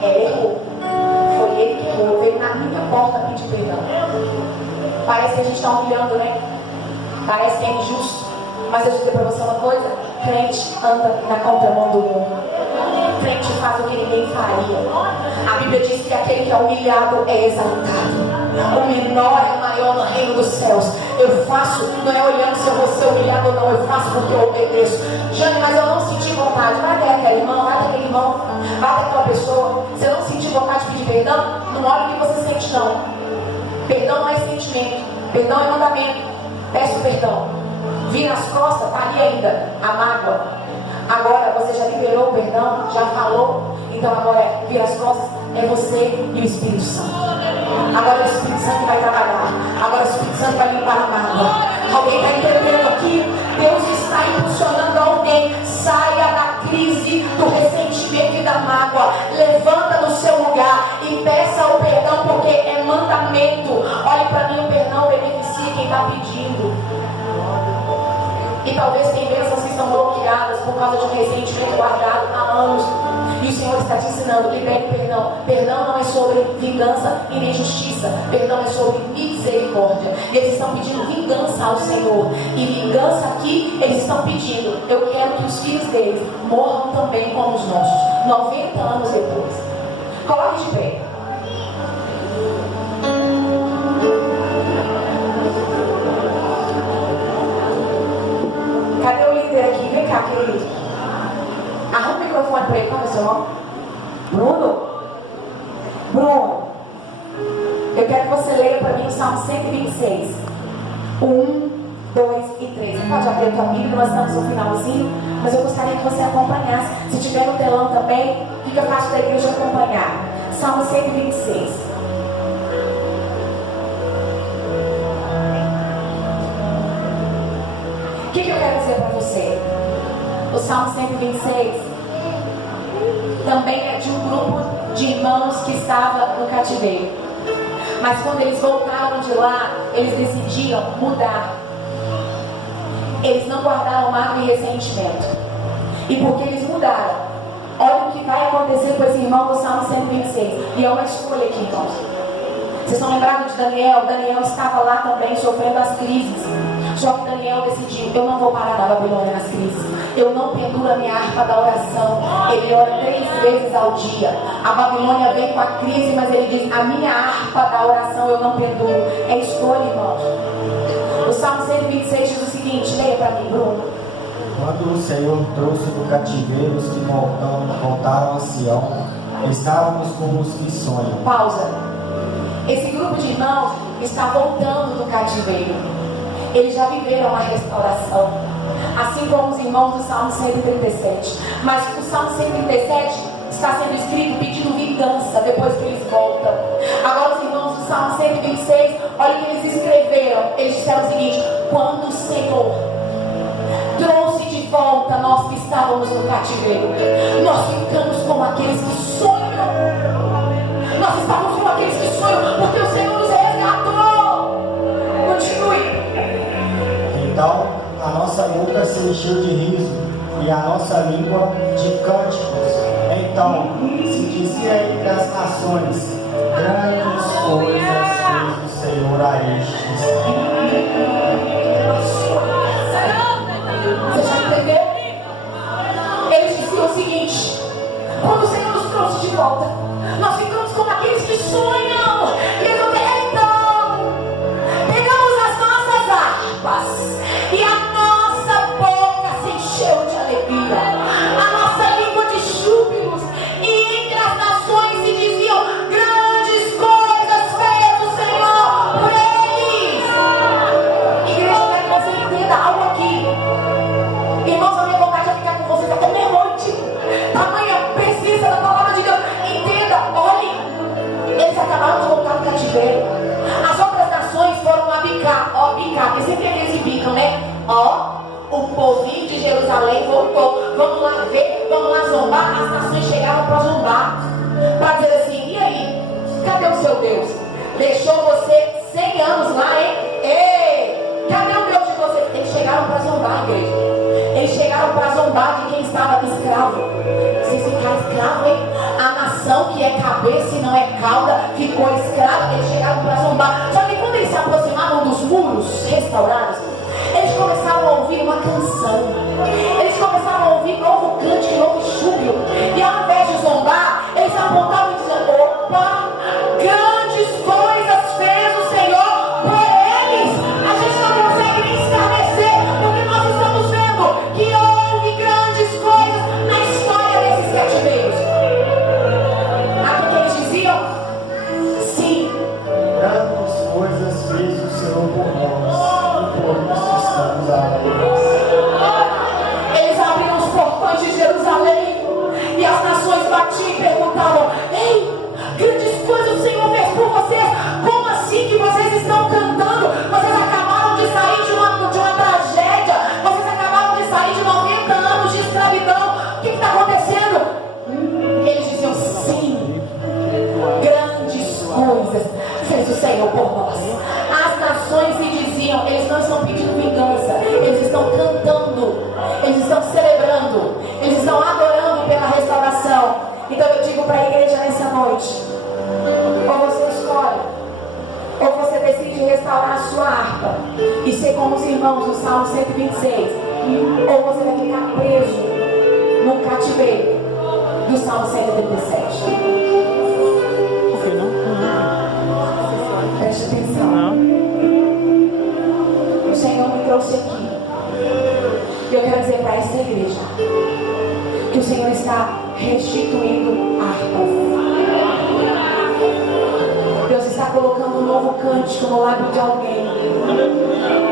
Ele errou. Foi ele que errou. Veio na minha porta pedir perdão. Parece que a gente está humilhando, né? Parece que é injusto. Mas eu vou dizer para você uma coisa: crente anda na contramão do mundo. Crente faz o que ninguém faria. A Bíblia diz que aquele que é humilhado é exaltado. O menor é o maior no reino dos céus. Eu faço, não é olhando se eu vou ser humilhado ou não. Eu faço porque eu obedeço. Jane, mas eu não senti vontade. Vai até aquela irmã, vai até aquele irmão, vai até aquela pessoa. Se eu não sentir vontade de pedir perdão, não olha o que você sente, não. Perdão não é sentimento, perdão é mandamento. Peço perdão. Vira as costas, está ali ainda a mágoa. Agora você já liberou o perdão, já falou. Então agora vira as costas, é você e o Espírito Santo. Agora o Espírito Santo vai trabalhar. Agora o Espírito Santo vai limpar a mágoa. Alguém está entendendo aqui? Deus está impulsionando alguém. Saia da crise do ressentimento e da mágoa. Levanta do seu lugar e peça o perdão, porque é mandamento. Olhe para mim, o perdão beneficia quem está pedindo. E talvez tem bênçãos que estão bloqueadas por causa de um ressentimento guardado há anos. E o Senhor está te ensinando: libere o perdão. Perdão não é sobre vingança e nem justiça. Perdão é sobre misericórdia. E eles estão pedindo vingança ao Senhor. E vingança aqui, eles estão pedindo: eu quero que os filhos deles morram também como os nossos. 90 anos depois. Coloque de pé. Cadê o líder aqui? Vem cá, querido. Arruma o microfone para ele. Qual é o seu nome? Bruno? Bruno, eu quero que você leia para mim o Salmo 126. 1, 2 e 3. Você pode abrir a tua Bíblia, nós estamos no finalzinho, mas eu gostaria que você acompanhasse. Se tiver no telão também, fica fácil da igreja acompanhar. Salmo 126. O que eu quero dizer para você? O Salmo 126 também é de um grupo de irmãos que estava no cativeiro. Mas quando eles voltaram de lá, eles decidiram mudar. Eles não guardaram mágoa e ressentimento. E porque eles mudaram, olha o que vai acontecer com esse irmão do Salmo 126. E é uma escolha aqui, irmãos. Vocês estão lembrados de Daniel? Daniel estava lá também sofrendo as crises. Só que Daniel decidiu: eu não vou parar na Babilônia nas crises. Eu não penduro a minha harpa da oração. Ele ora 3 vezes ao dia. A Babilônia vem com a crise, mas ele diz: a minha harpa da oração eu não penduro. É escolha, irmãos. O Salmo 126 diz o seguinte: leia para mim, Bruno. Quando o Senhor trouxe do cativeiro os que voltaram a Sião, estávamos como os que sonham. Pausa. Esse grupo de irmãos está voltando do cativeiro. Eles já viveram a restauração, assim como os irmãos do Salmo 137. Mas o Salmo 137 está sendo escrito pedindo vingança depois que eles voltam. Agora os irmãos do Salmo 126 Olha o que eles escreveram. Eles disseram o seguinte: quando o Senhor trouxe de volta nós que estávamos no cativeiro, nós ficamos como aqueles que sonham. Nós estávamos como aqueles que sonham, porque o Senhor nos resgatou. Continue. Então a nossa boca se encheu de riso e a nossa língua de cânticos. Então se dizia entre as nações: grandes coisas fez o Senhor a estes. Você já entendeu? Eles diziam o seguinte: quando o Senhor nos trouxe de volta, nós ficamos como aqueles que sonham. E eu quero então, pegamos as nossas harpas e a nossa boca se encheu de alegria, a nossa língua de júbilos, e entre as nações se diziam: grandes coisas fez o Senhor por eles. Igreja, eu quero que você entenda algo aqui. Irmãos, a minha vontade é ficar com vocês até meia-noite. Tamanha presença da palavra de Deus. Entenda, olhem. Eles acabaram de voltar do cativeiro. As outras nações foram a bicar. Ó, bicar, porque sempre é aqueles que bicam, né? Ó, o povinho de Jerusalém voltou. Vamos lá ver, vamos lá zombar. As nações chegaram para zombar, para dizer assim: e aí? Cadê o seu Deus? Deixou você 100 anos lá, hein? Ei, cadê o Deus de vocês? Eles chegaram para zombar, igreja. Eles chegaram para zombar de quem estava escravo. Vocês ficaram escravos, hein? A nação que é cabeça e não é cauda ficou escrava. Eles chegaram para zombar. Só que quando eles se aproximavam dos muros restaurados, eles começaram a ouvir uma canção. Eles começaram a ouvir novo cântico, novo júbilo. E ao invés de zombar, eles apontavam e diziam: opa, grandes coisas fez o Senhor por eles. A gente não consegue nem escarnecer, porque nós estamos vendo que houve grandes coisas na história desses cativeiros. Sabe o que eles diziam? Sim, Grandes coisas fez o Senhor por nós, e por isso estamos alegres. eles abriram os portões de Jerusalém e as nações batiam e perguntavam: ei, grandes coisas o Senhor fez por vocês. Como assim que vocês estão cantando? Vocês acabaram de sair de uma tragédia. Vocês acabaram de sair de 90 anos de escravidão. O que está acontecendo? Eles diziam: sim, grandes coisas fez o Senhor por nós. As nações se diziam: eles não estão pedindo vingança, eles estão cantando, eles estão celebrando, eles estão adorando pela restauração. Então eu digo para a igreja nessa noite: ou você escolhe, ou você decide restaurar a sua harpa e ser como os irmãos do Salmo 126, ou você vai ficar preso no cativeiro do Salmo 137. Preste atenção. O Senhor me trouxe aqui. E eu quero dizer para essa igreja que o Senhor está restituindo harpas. Deus está colocando um novo cântico no lábio de alguém.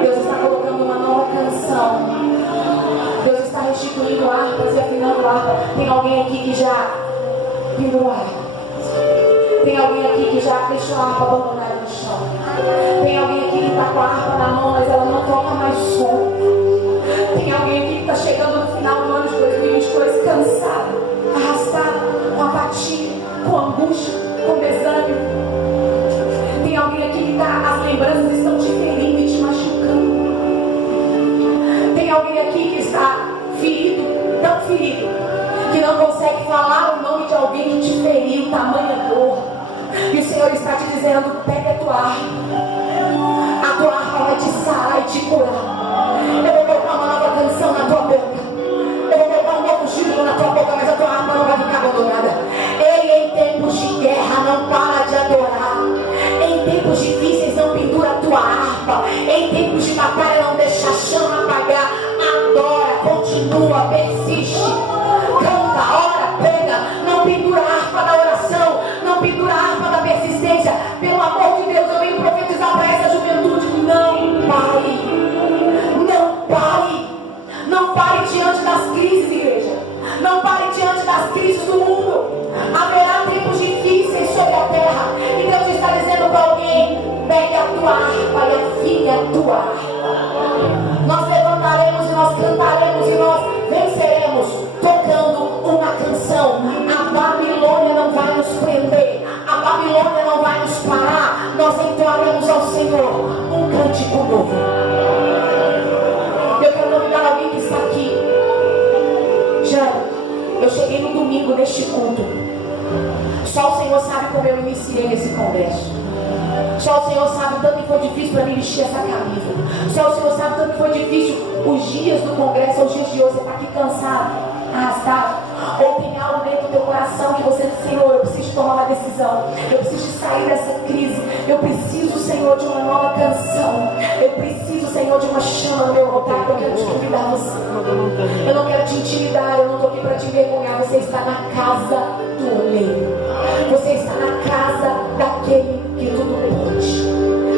Deus está colocando uma nova canção. Deus está restituindo harpas e afinando harpas. Tem alguém aqui que já pendurou a harpa. Tem alguém aqui que já deixou a harpa abandonada no chão. Tem alguém aqui que está com a harpa na mão, mas ela não toca mais som. Tem alguém aqui que está chegando no final do ano de 2022 cansado, arrastado, com apatia, com angústia, com desânimo. Tem alguém aqui que as lembranças estão te ferindo e te machucando. Tem alguém aqui que está ferido, tão ferido, que não consegue falar o nome de alguém que te feriu, tamanha dor. E o Senhor está te dizendo: pega a tua harpa. A tua harpa vai te sarar e te curar. Eu vou colocar uma nova canção na tua boca. Eu vou colocar um novo júbilo na tua boca, mas a tua harpa não vai ficar abandonada. Ei, em tempos de guerra não para de adorar. Em tempos difíceis não pendura a tua harpa. Em tempos de batalha não deixa a chama apagar. Adora, continua, persiste. Canta, ora, prega. Não pendura a harpa da oração. Não pendura a harpa da persistência. Pelo amor de Deus, eu venho profetizar para essa juventude: não pare. Não pare. Não pare diante das crises, igreja. Não pare diante das crises do mundo. Haverá tempos difíceis sobre a terra. E Deus está dizendo para alguém: pegue a tua tua harpa e afine a tua harpa. Nós levantaremos e nós cantaremos e nós venceremos tocando uma canção. A Babilônia não vai nos prender, a Babilônia não vai nos parar. Nós entoaremos ao Senhor um cântico novo. Eu quero convidar alguém que está aqui. Já, eu cheguei no domingo deste culto. Só o Senhor sabe como eu iniciei esse congresso. Só o Senhor sabe tanto que foi difícil para mim vestir essa camisa. Só o Senhor sabe tanto que foi difícil os dias do congresso, os dias de hoje. Você está aqui cansado, arrastado. Ou tem algo dentro do teu coração que você diz: Senhor, eu preciso tomar uma decisão. Eu preciso sair dessa crise. Eu preciso, Senhor, de uma nova canção. Eu preciso, Senhor, de uma chama no meu altar. Eu quero te convidar você. Eu não quero te intimidar. Eu não estou aqui para te envergonhar. Você está na casa do oleiro. Você está na casa daquele que tudo pode.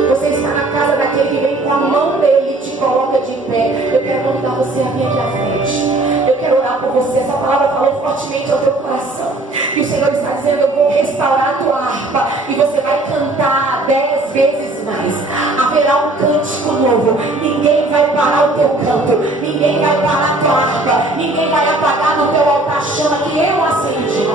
Você está na casa daquele que vem com a mão dele e te coloca de pé. Eu quero convidar você a vir aqui à frente. Eu quero orar por você. Essa palavra falou fortemente ao teu coração. E o Senhor está dizendo: eu vou restaurar a tua harpa. E você vai cantar 10 vezes mais. Haverá um cântico novo. Ninguém vai parar o teu canto. Ninguém vai parar a tua harpa. Ninguém vai apagar no teu altar a chama que eu acendi.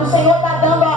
O Senhor está dando a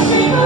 Aleluia.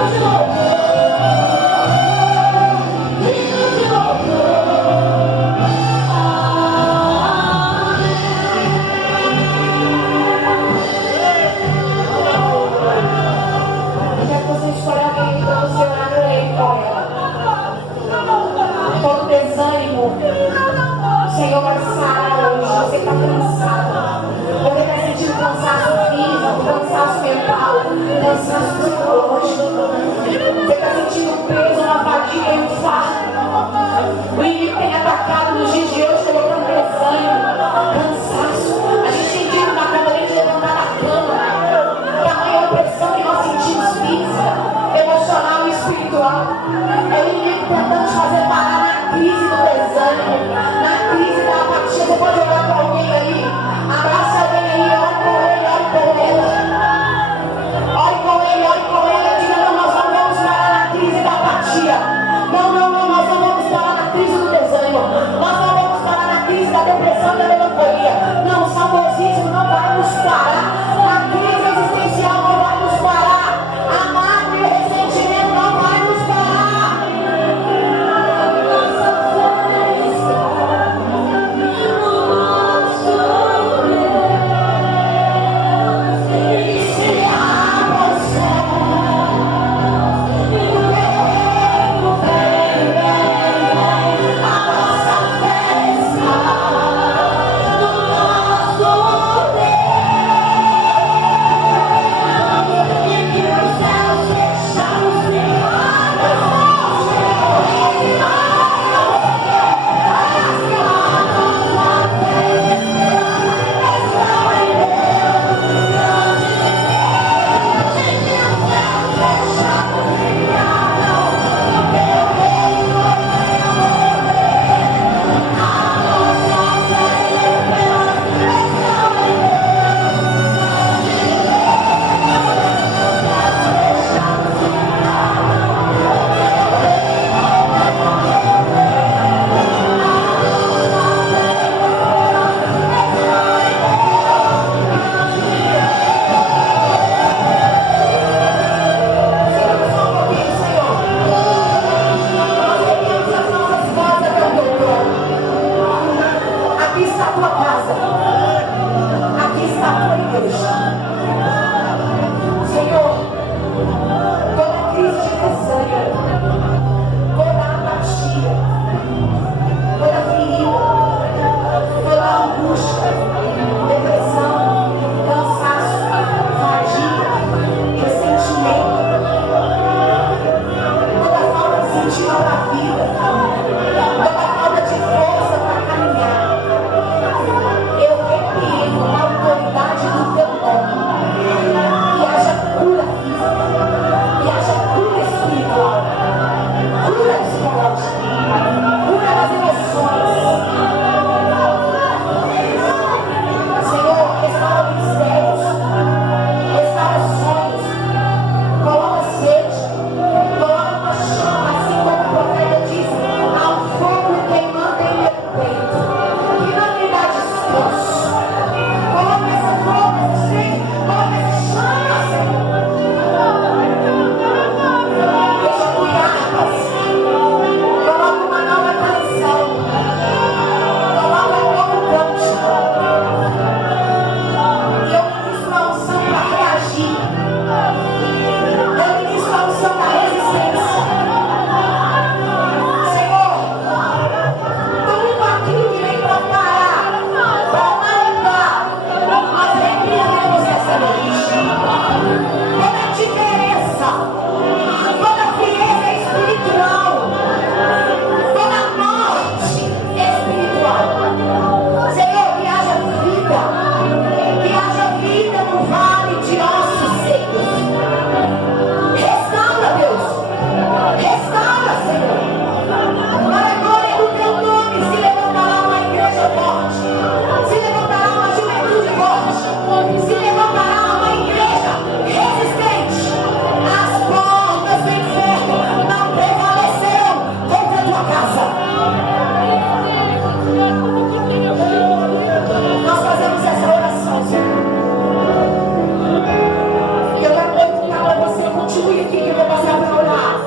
que eu vou passar para orar.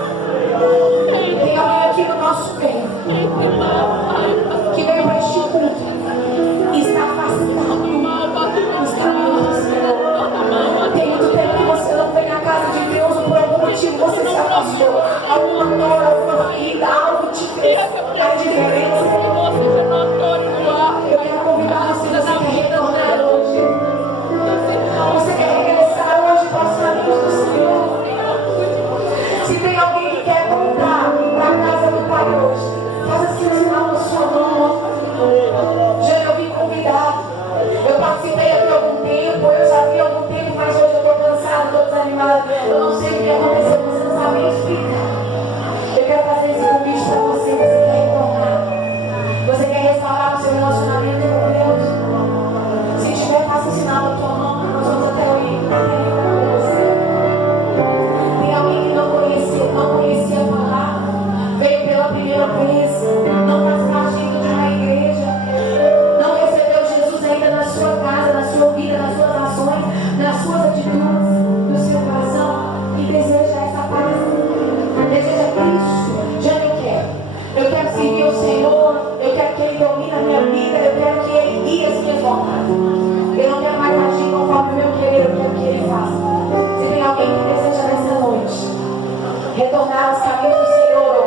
Tem alguém aqui no nosso meio que veio para este culto e está afastado dos caminhos do Senhor. Tem muito tempo que você não vem à casa de Deus ou por algum motivo você se afastou. Alguma dor, alguma ferida, algo te fez a indiferença. Eu quero convidar você, você quer retornar hoje. Você quer regressar hoje para os caminhos do Senhor. Se tem alguém que quer voltar para a casa do Pai hoje, faça assim um sinal na sua mão. Já eu vim convidar. Eu participei aqui há algum tempo, eu já vi há algum tempo, mas hoje eu estou cansada, estou desanimada. Eu não sei o que aconteceu, você não sabe nem explicar. Eu quero fazer esse convite para você. Você quer retornar? Você quer restaurar o seu relacionamento com Deus? Se tiver, faça um sinal na tua mão, nós vamos até aí com você. Tem alguém que não conhecia falar, veio pela primeira vez, não faz parte ainda de uma igreja, não recebeu Jesus ainda na sua casa, na sua vida, nas suas ações, nas suas atitudes, no seu coração, e deseja essa paz, deseja Cristo. Já eu quero servir o Senhor, eu quero que Ele domine a minha vida, eu quero que Ele guie as minhas vontades. Eu não quero mais agir conforme o meu querer, eu quero que Ele faça. Se tem alguém que deseja nessa noite retornar aos caminhos do Senhor,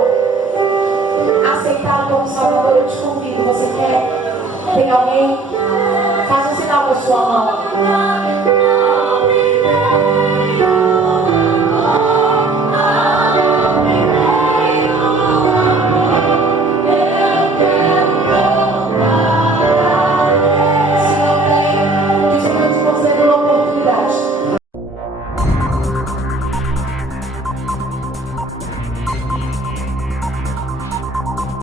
aceitá-lo como Salvador, eu te convido. Você quer? Tem alguém? Faça um sinal com a sua mão.